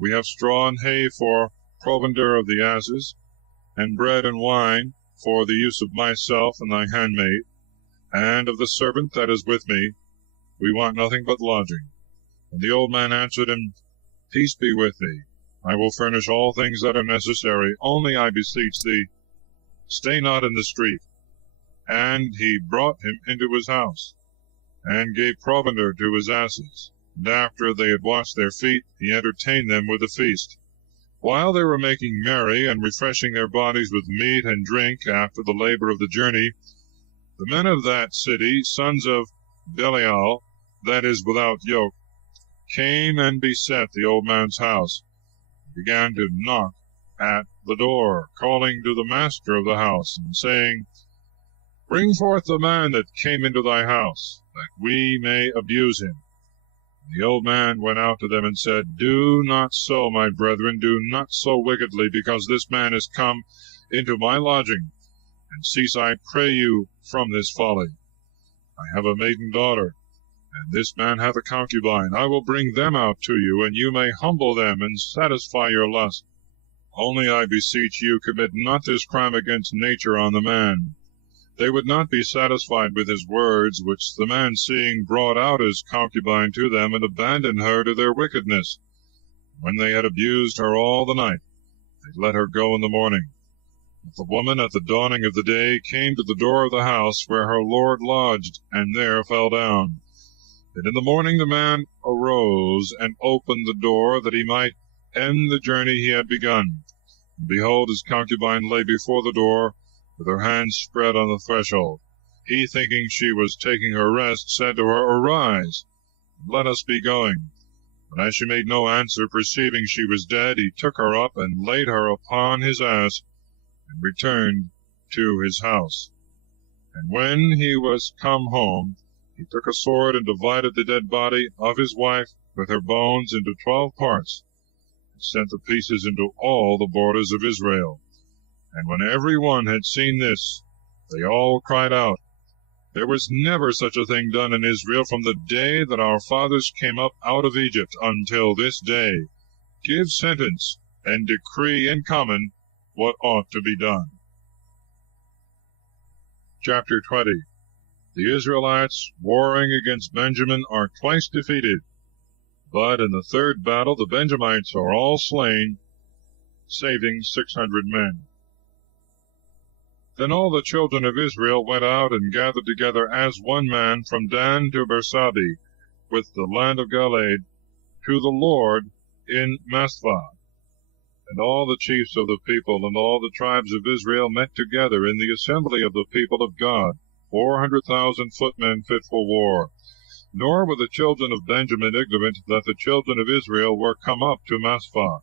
We have straw and hay for provender of the asses, and bread and wine for the use of myself and thy handmaid, and of the servant that is with me. We want nothing but lodging. And the old man answered him, Peace be with thee. I will furnish all things that are necessary. Only, I beseech thee, stay not in the street. And he brought him into his house, and gave provender to his asses. And after they had washed their feet, he entertained them with a feast. While they were making merry, and refreshing their bodies with meat and drink after the labor of the journey, the men of that city, sons of Belial, that is, without yoke, came and beset the old man's house, and began to knock at the door, calling to the master of the house, and saying, Bring forth the man that came into thy house, that we may abuse him. And the old man went out to them and said, Do not so, my brethren, do not so wickedly, because this man is come into my lodging. And cease, I pray you, from this folly. I have a maiden daughter, and this man hath a concubine. I will bring them out to you, and you may humble them, and satisfy your lust. Only, I beseech you, commit not this crime against nature on the man. They would not be satisfied with his words, which the man, seeing, brought out his concubine to them, and abandoned her to their wickedness. When they had abused her all the night, they let her go in the morning. But the woman, at the dawning of the day, came to the door of the house where her lord lodged, and there fell down. And in the morning the man arose, and opened the door, that he might end the journey he had begun. And behold, his concubine lay before the door, with her hands spread on the threshold. He, thinking she was taking her rest, said to her, Arise, let us be going. But as she made no answer, perceiving she was dead, he took her up and laid her upon his ass, and returned to his house. And when he was come home, he took a sword and divided the dead body of his wife with her bones into 12 parts, and sent the pieces into all the borders of Israel. And when every one had seen this, they all cried out, There was never such a thing done in Israel from the day that our fathers came up out of Egypt until this day. Give sentence and decree in common what ought to be done. Chapter 20. The Israelites, warring against Benjamin, are twice defeated. But in the third battle the Benjamites are all slain, saving 600 men. Then all the children of Israel went out and gathered together as one man from Dan to Bersabeh, with the land of Galeed, to the Lord in Masphah. And all the chiefs of the people and all the tribes of Israel met together in the assembly of the people of God, 400,000 footmen fit for war. Nor were the children of Benjamin ignorant that the children of Israel were come up to Masphah.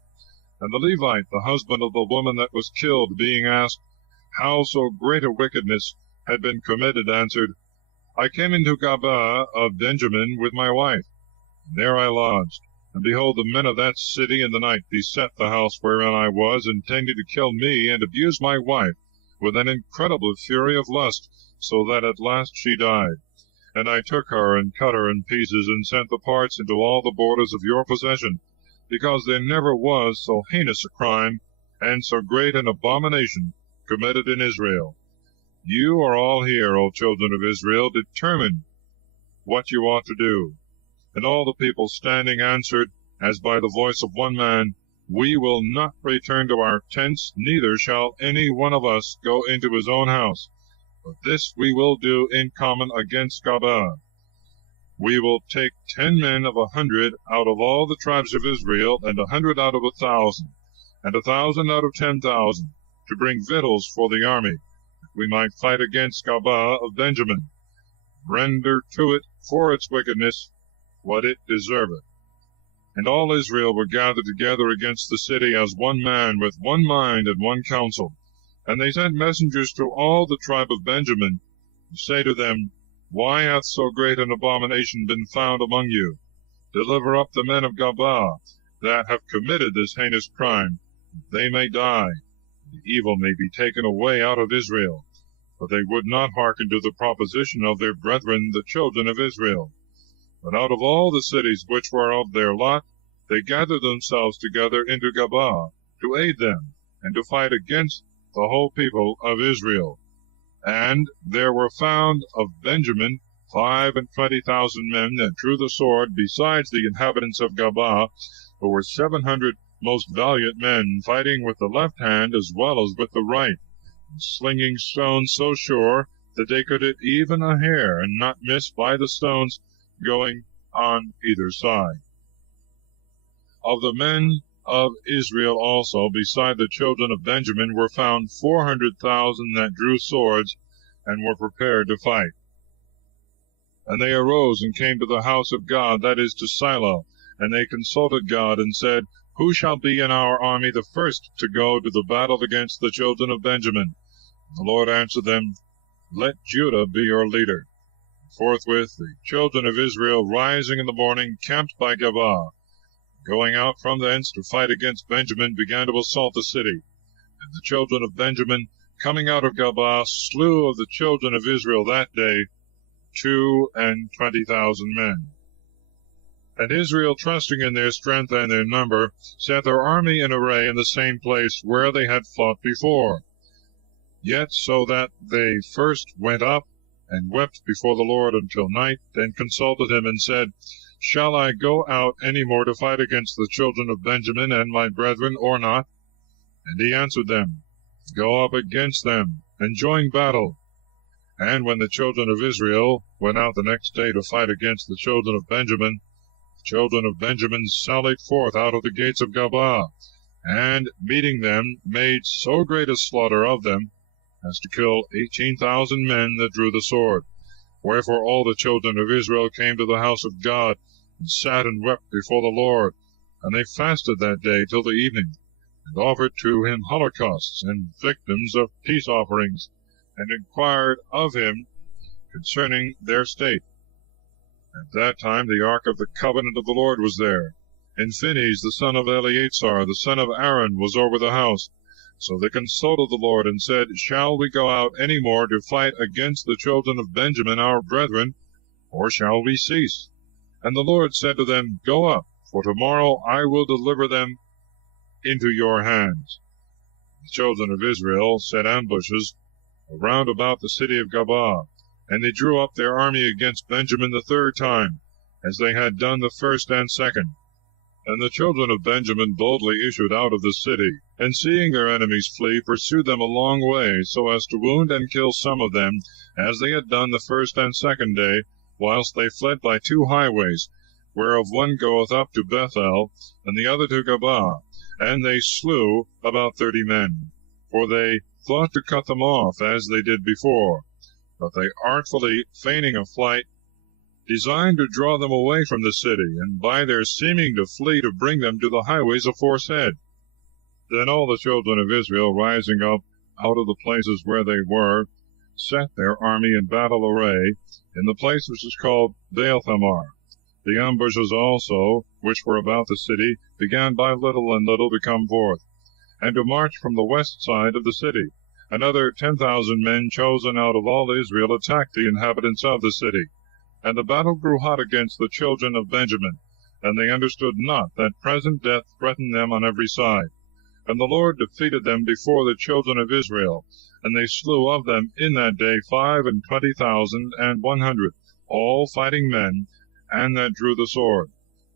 And the Levite, the husband of the woman that was killed, being asked how so great a wickedness had been committed, answered, I came into Gabaa of Benjamin with my wife, and there I lodged. And behold, the men of that city in the night beset the house wherein I was, intending to kill me, and abuse my wife with an incredible fury of lust, so that at last she died. And I took her and cut her in pieces, and sent the parts into all the borders of your possession, because there never was so heinous a crime, and so great an abomination committed in Israel. You are all here, O children of Israel, determined what you ought to do. And all the people standing answered, as by the voice of one man, We will not return to our tents, neither shall any one of us go into his own house. But this we will do in common against Gabaa. We will take 10 men of 100 out of all the tribes of Israel, and 100 out of 1,000, and 1,000 out of 10,000, to bring victuals for the army, that we might fight against Gabaa of Benjamin, render to it for its wickedness what it deserveth. And all Israel were gathered together against the city as one man, with one mind and one counsel. And they sent messengers to all the tribe of Benjamin, to say to them, Why hath so great an abomination been found among you? Deliver up the men of Gabaa, that have committed this heinous crime, that they may die, and the evil may be taken away out of Israel. But they would not hearken to the proposition of their brethren, the children of Israel. But out of all the cities which were of their lot, they gathered themselves together into Gabaa, to aid them, and to fight against the whole people of Israel. And there were found of Benjamin 25,000 men that drew the sword, besides the inhabitants of Gabaa, who were 700 most valiant men, fighting with the left hand as well as with the right, and slinging stones so sure that they could hit even a hair, and not miss by the stones going on either side. Of the men of Israel also, beside the children of Benjamin, were found 400,000 that drew swords, and were prepared to fight. And they arose and came to the house of God, that is, to Shiloh, and they consulted God, and said, Who shall be in our army the first to go to the battle against the children of Benjamin? And the Lord answered them, Let Judah be your leader. Forthwith the children of Israel, rising in the morning, camped by Gabaa. Going out from thence to fight against Benjamin, began to assault the city. And the children of Benjamin, coming out of Gabaa, slew of the children of Israel that day 22,000 men. And Israel, trusting in their strength and their number, set their army in array in the same place where they had fought before. Yet so that they first went up, and wept before the Lord until night, then consulted him, and said, Shall I go out any more to fight against the children of Benjamin and my brethren, or not? And he answered them, Go up against them, and join battle. And when the children of Israel went out the next day to fight against the children of Benjamin, The children of Benjamin sallied forth out of the gates of Gabaa, and, meeting them, made so great a slaughter of them, as to kill 18,000 men that drew the sword. Wherefore all the children of Israel came to the house of God, and sat and wept before the Lord. And they fasted that day till the evening, and offered to him holocausts and victims of peace offerings, and inquired of him concerning their state. At that time the ark of the covenant of the Lord was there, and Phinehas the son of Eleazar the son of Aaron was over the house. So they consulted the Lord, and said, Shall we go out any more to fight against the children of Benjamin our brethren, or shall we cease? And the Lord said to them, Go up, for tomorrow I will deliver them into your hands. The children of Israel set ambushes round about the city of Gabaa, and they drew up their army against Benjamin the third time, as they had done the first and second. And the children of Benjamin boldly issued out of the city, and seeing their enemies flee, pursued them a long way, so as to wound and kill some of them, as they had done the first and second day, whilst they fled by two highways, whereof one goeth up to Bethel, and the other to Gabaa. And they slew about 30 men, for they thought to cut them off, as they did before. But they artfully, feigning a flight, designed to draw them away from the city, and by their seeming to flee to bring them to the highways aforesaid. Then all the children of Israel, rising up out of the places where they were, set their army in battle array in the place which is called Baal-Thamar. The ambushes also, which were about the city, began by little and little to come forth, and to march from the west side of the city. Another 10,000 men chosen out of all Israel attacked the inhabitants of the city. And the battle grew hot against the children of Benjamin, and they understood not that present death threatened them on every side. And the Lord defeated them before the children of Israel, and they slew of them in that day 25,100, all fighting men, and that drew the sword.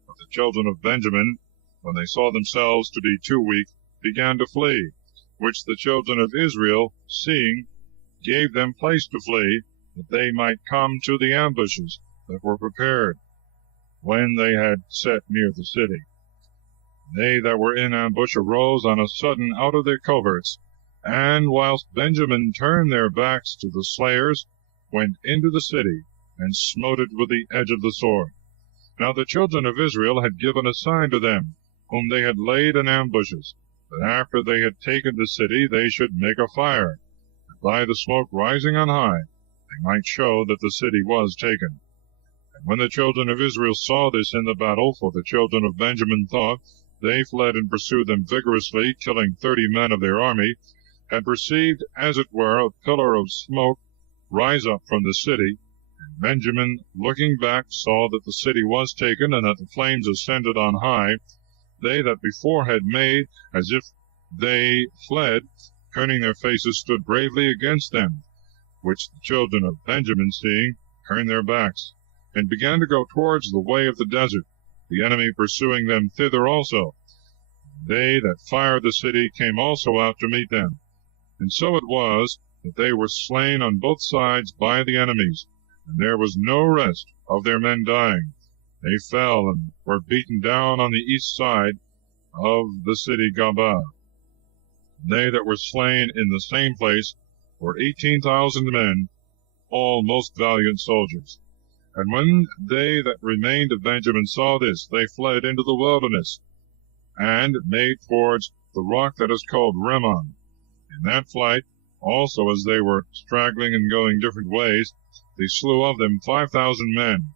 But the children of Benjamin, when they saw themselves to be too weak, began to flee, which the children of Israel, seeing, gave them place to flee, that they might come to the ambushes that were prepared, when they had set near the city. They that were in ambush arose on a sudden out of their coverts, and whilst Benjamin turned their backs to the slayers, went into the city, and smote it with the edge of the sword. Now the children of Israel had given a sign to them, whom they had laid in ambushes, that after they had taken the city they should make a fire, that by the smoke rising on high they might show that the city was taken. And when the children of Israel saw this in the battle, for the children of Benjamin thought, they fled and pursued them vigorously, killing 30 men of their army, and perceived, as it were, a pillar of smoke rise up from the city. And Benjamin, looking back, saw that the city was taken, and that the flames ascended on high. They that before had made as if they fled, turning their faces, stood bravely against them, which the children of Benjamin, seeing, turned their backs, and began to go towards the way of the desert, the enemy pursuing them thither also. They that fired the city came also out to meet them. And so it was, that they were slain on both sides by the enemies, and there was no rest of their men dying. They fell and were beaten down on the east side of the city Gabaa. They that were slain in the same place were 18,000 men, all most valiant soldiers. And when they that remained of Benjamin saw this, they fled into the wilderness, and made towards the rock that is called Rimmon. In that flight, also as they were straggling and going different ways, they slew of them 5,000 men.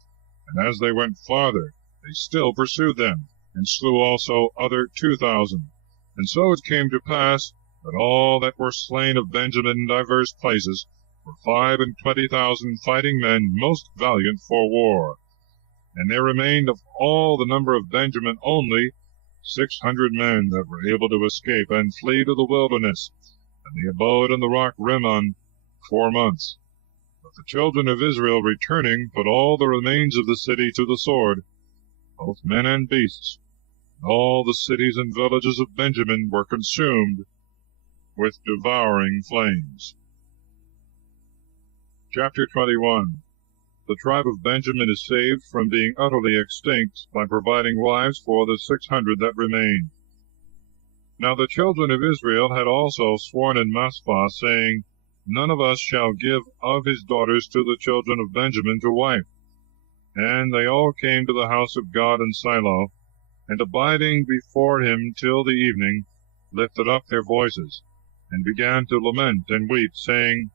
And as they went farther, they still pursued them, and slew also other 2,000. And so it came to pass, that all that were slain of Benjamin in divers places were 25,000 fighting men, most valiant for war. And there remained of all the number of Benjamin only 600 men that were able to escape and flee to the wilderness, and they abode in the rock Rimmon 4 months. But the children of Israel returning put all the remains of the city to the sword, both men and beasts. And all the cities and villages of Benjamin were consumed with devouring flames. Chapter 21. the tribe of Benjamin is saved from being utterly extinct by providing wives for the 600 that remain. Now the children of Israel had also sworn in Mizpah, saying, None of us shall give of his daughters to the children of Benjamin to wife. And they all came to the house of God in Shiloh, and abiding before him till the evening, lifted up their voices, and began to lament and weep, saying,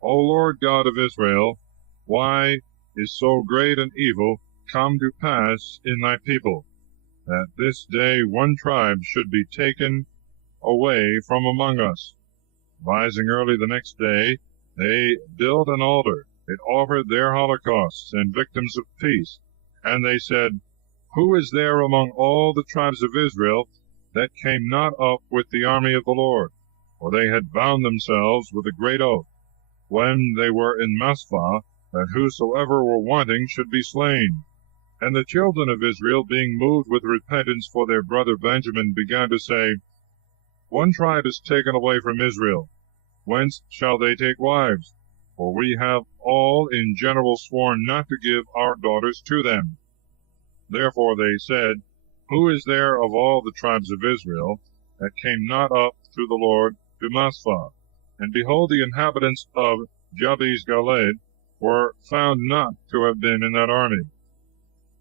O Lord God of Israel, why is so great an evil come to pass in thy people, that this day one tribe should be taken away from among us? Rising early the next day, they built an altar, and offered their holocausts and victims of peace. And they said, Who is there among all the tribes of Israel that came not up with the army of the Lord? For they had bound themselves with a great oath, when they were in Mizpah, that whosoever were wanting should be slain. And the children of Israel, being moved with repentance for their brother Benjamin, began to say, One tribe is taken away from Israel. Whence shall they take wives? For we have all in general sworn not to give our daughters to them. Therefore they said, Who is there of all the tribes of Israel that came not up to the Lord to Mizpah? And behold, the inhabitants of Jabesh-Gilead were found not to have been in that army.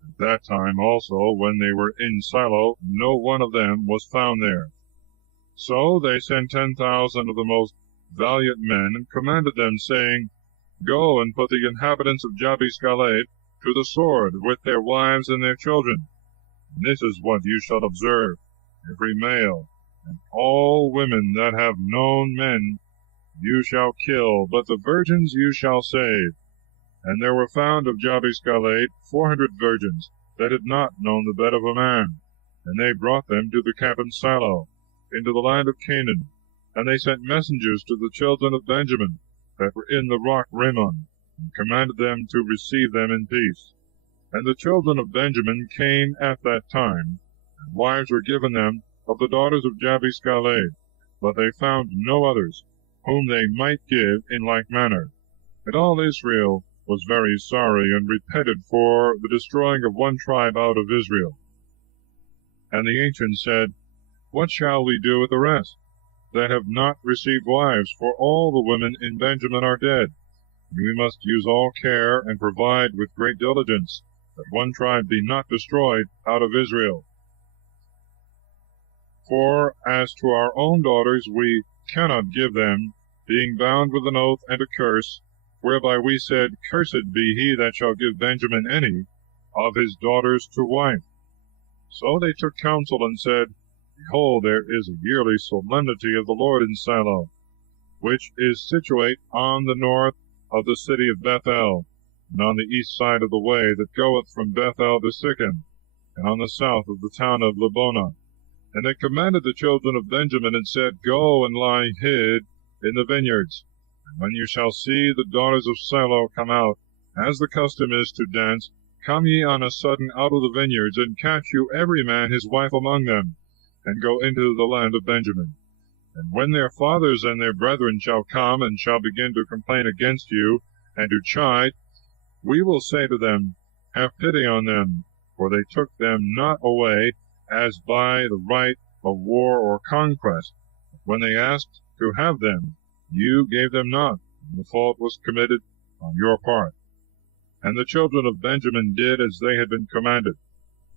At that time also, when they were in Shiloh, no one of them was found there. So they sent 10,000 of the most valiant men, and commanded them, saying, Go and put the inhabitants of Jabesh-Gilead to the sword, with their wives and their children. And this is what you shall observe: every male and all women that have known men you shall kill, but the virgins you shall save. And there were found of Jabesh-Gilead 400 virgins that had not known the bed of a man. And they brought them to the camp in Shiloh, into the land of Canaan. And they sent messengers to the children of Benjamin that were in the rock Rimmon, and commanded them to receive them in peace. And the children of Benjamin came at that time, and wives were given them of the daughters of Jabesh-Gilead, but they found no others, whom they might give in like manner. And all Israel was very sorry, and repented for the destroying of one tribe out of Israel. And the ancients said, What shall we do with the rest, that have not received wives? For all the women in Benjamin are dead. And we must use all care, and provide with great diligence, that one tribe be not destroyed out of Israel. For as to our own daughters, we cannot give them, being bound with an oath and a curse, whereby we said, Cursed be he that shall give Benjamin any of his daughters to wife. So they took counsel, and said, Behold, there is a yearly solemnity of the Lord in Shiloh, which is situate on the north of the city of Bethel, and on the east side of the way that goeth from Bethel to Sichem, and on the south of the town of Lebonah. And they commanded the children of Benjamin, and said, Go and lie hid in the vineyards. And when you shall see the daughters of Shiloh come out, as the custom is to dance, come ye on a sudden out of the vineyards, and catch you every man his wife among them, and go into the land of Benjamin. And when their fathers and their brethren shall come, and shall begin to complain against you, and to chide, we will say to them, Have pity on them, for they took them not away as by the right of war or conquest. When they asked to have them, you gave them not, and the fault was committed on your part. And the children of Benjamin did as they had been commanded.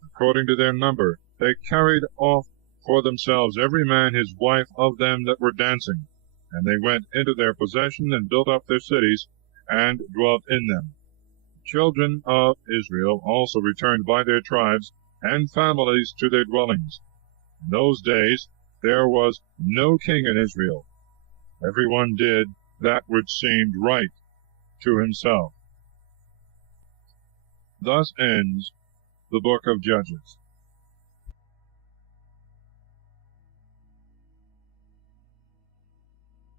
According to their number, they carried off for themselves every man his wife of them that were dancing. And they went into their possession, and built up their cities, and dwelt in them. The children of Israel also returned by their tribes and families to their dwellings. In those days there was no king in Israel. Every one did that which seemed right to himself. Thus ends the book of Judges.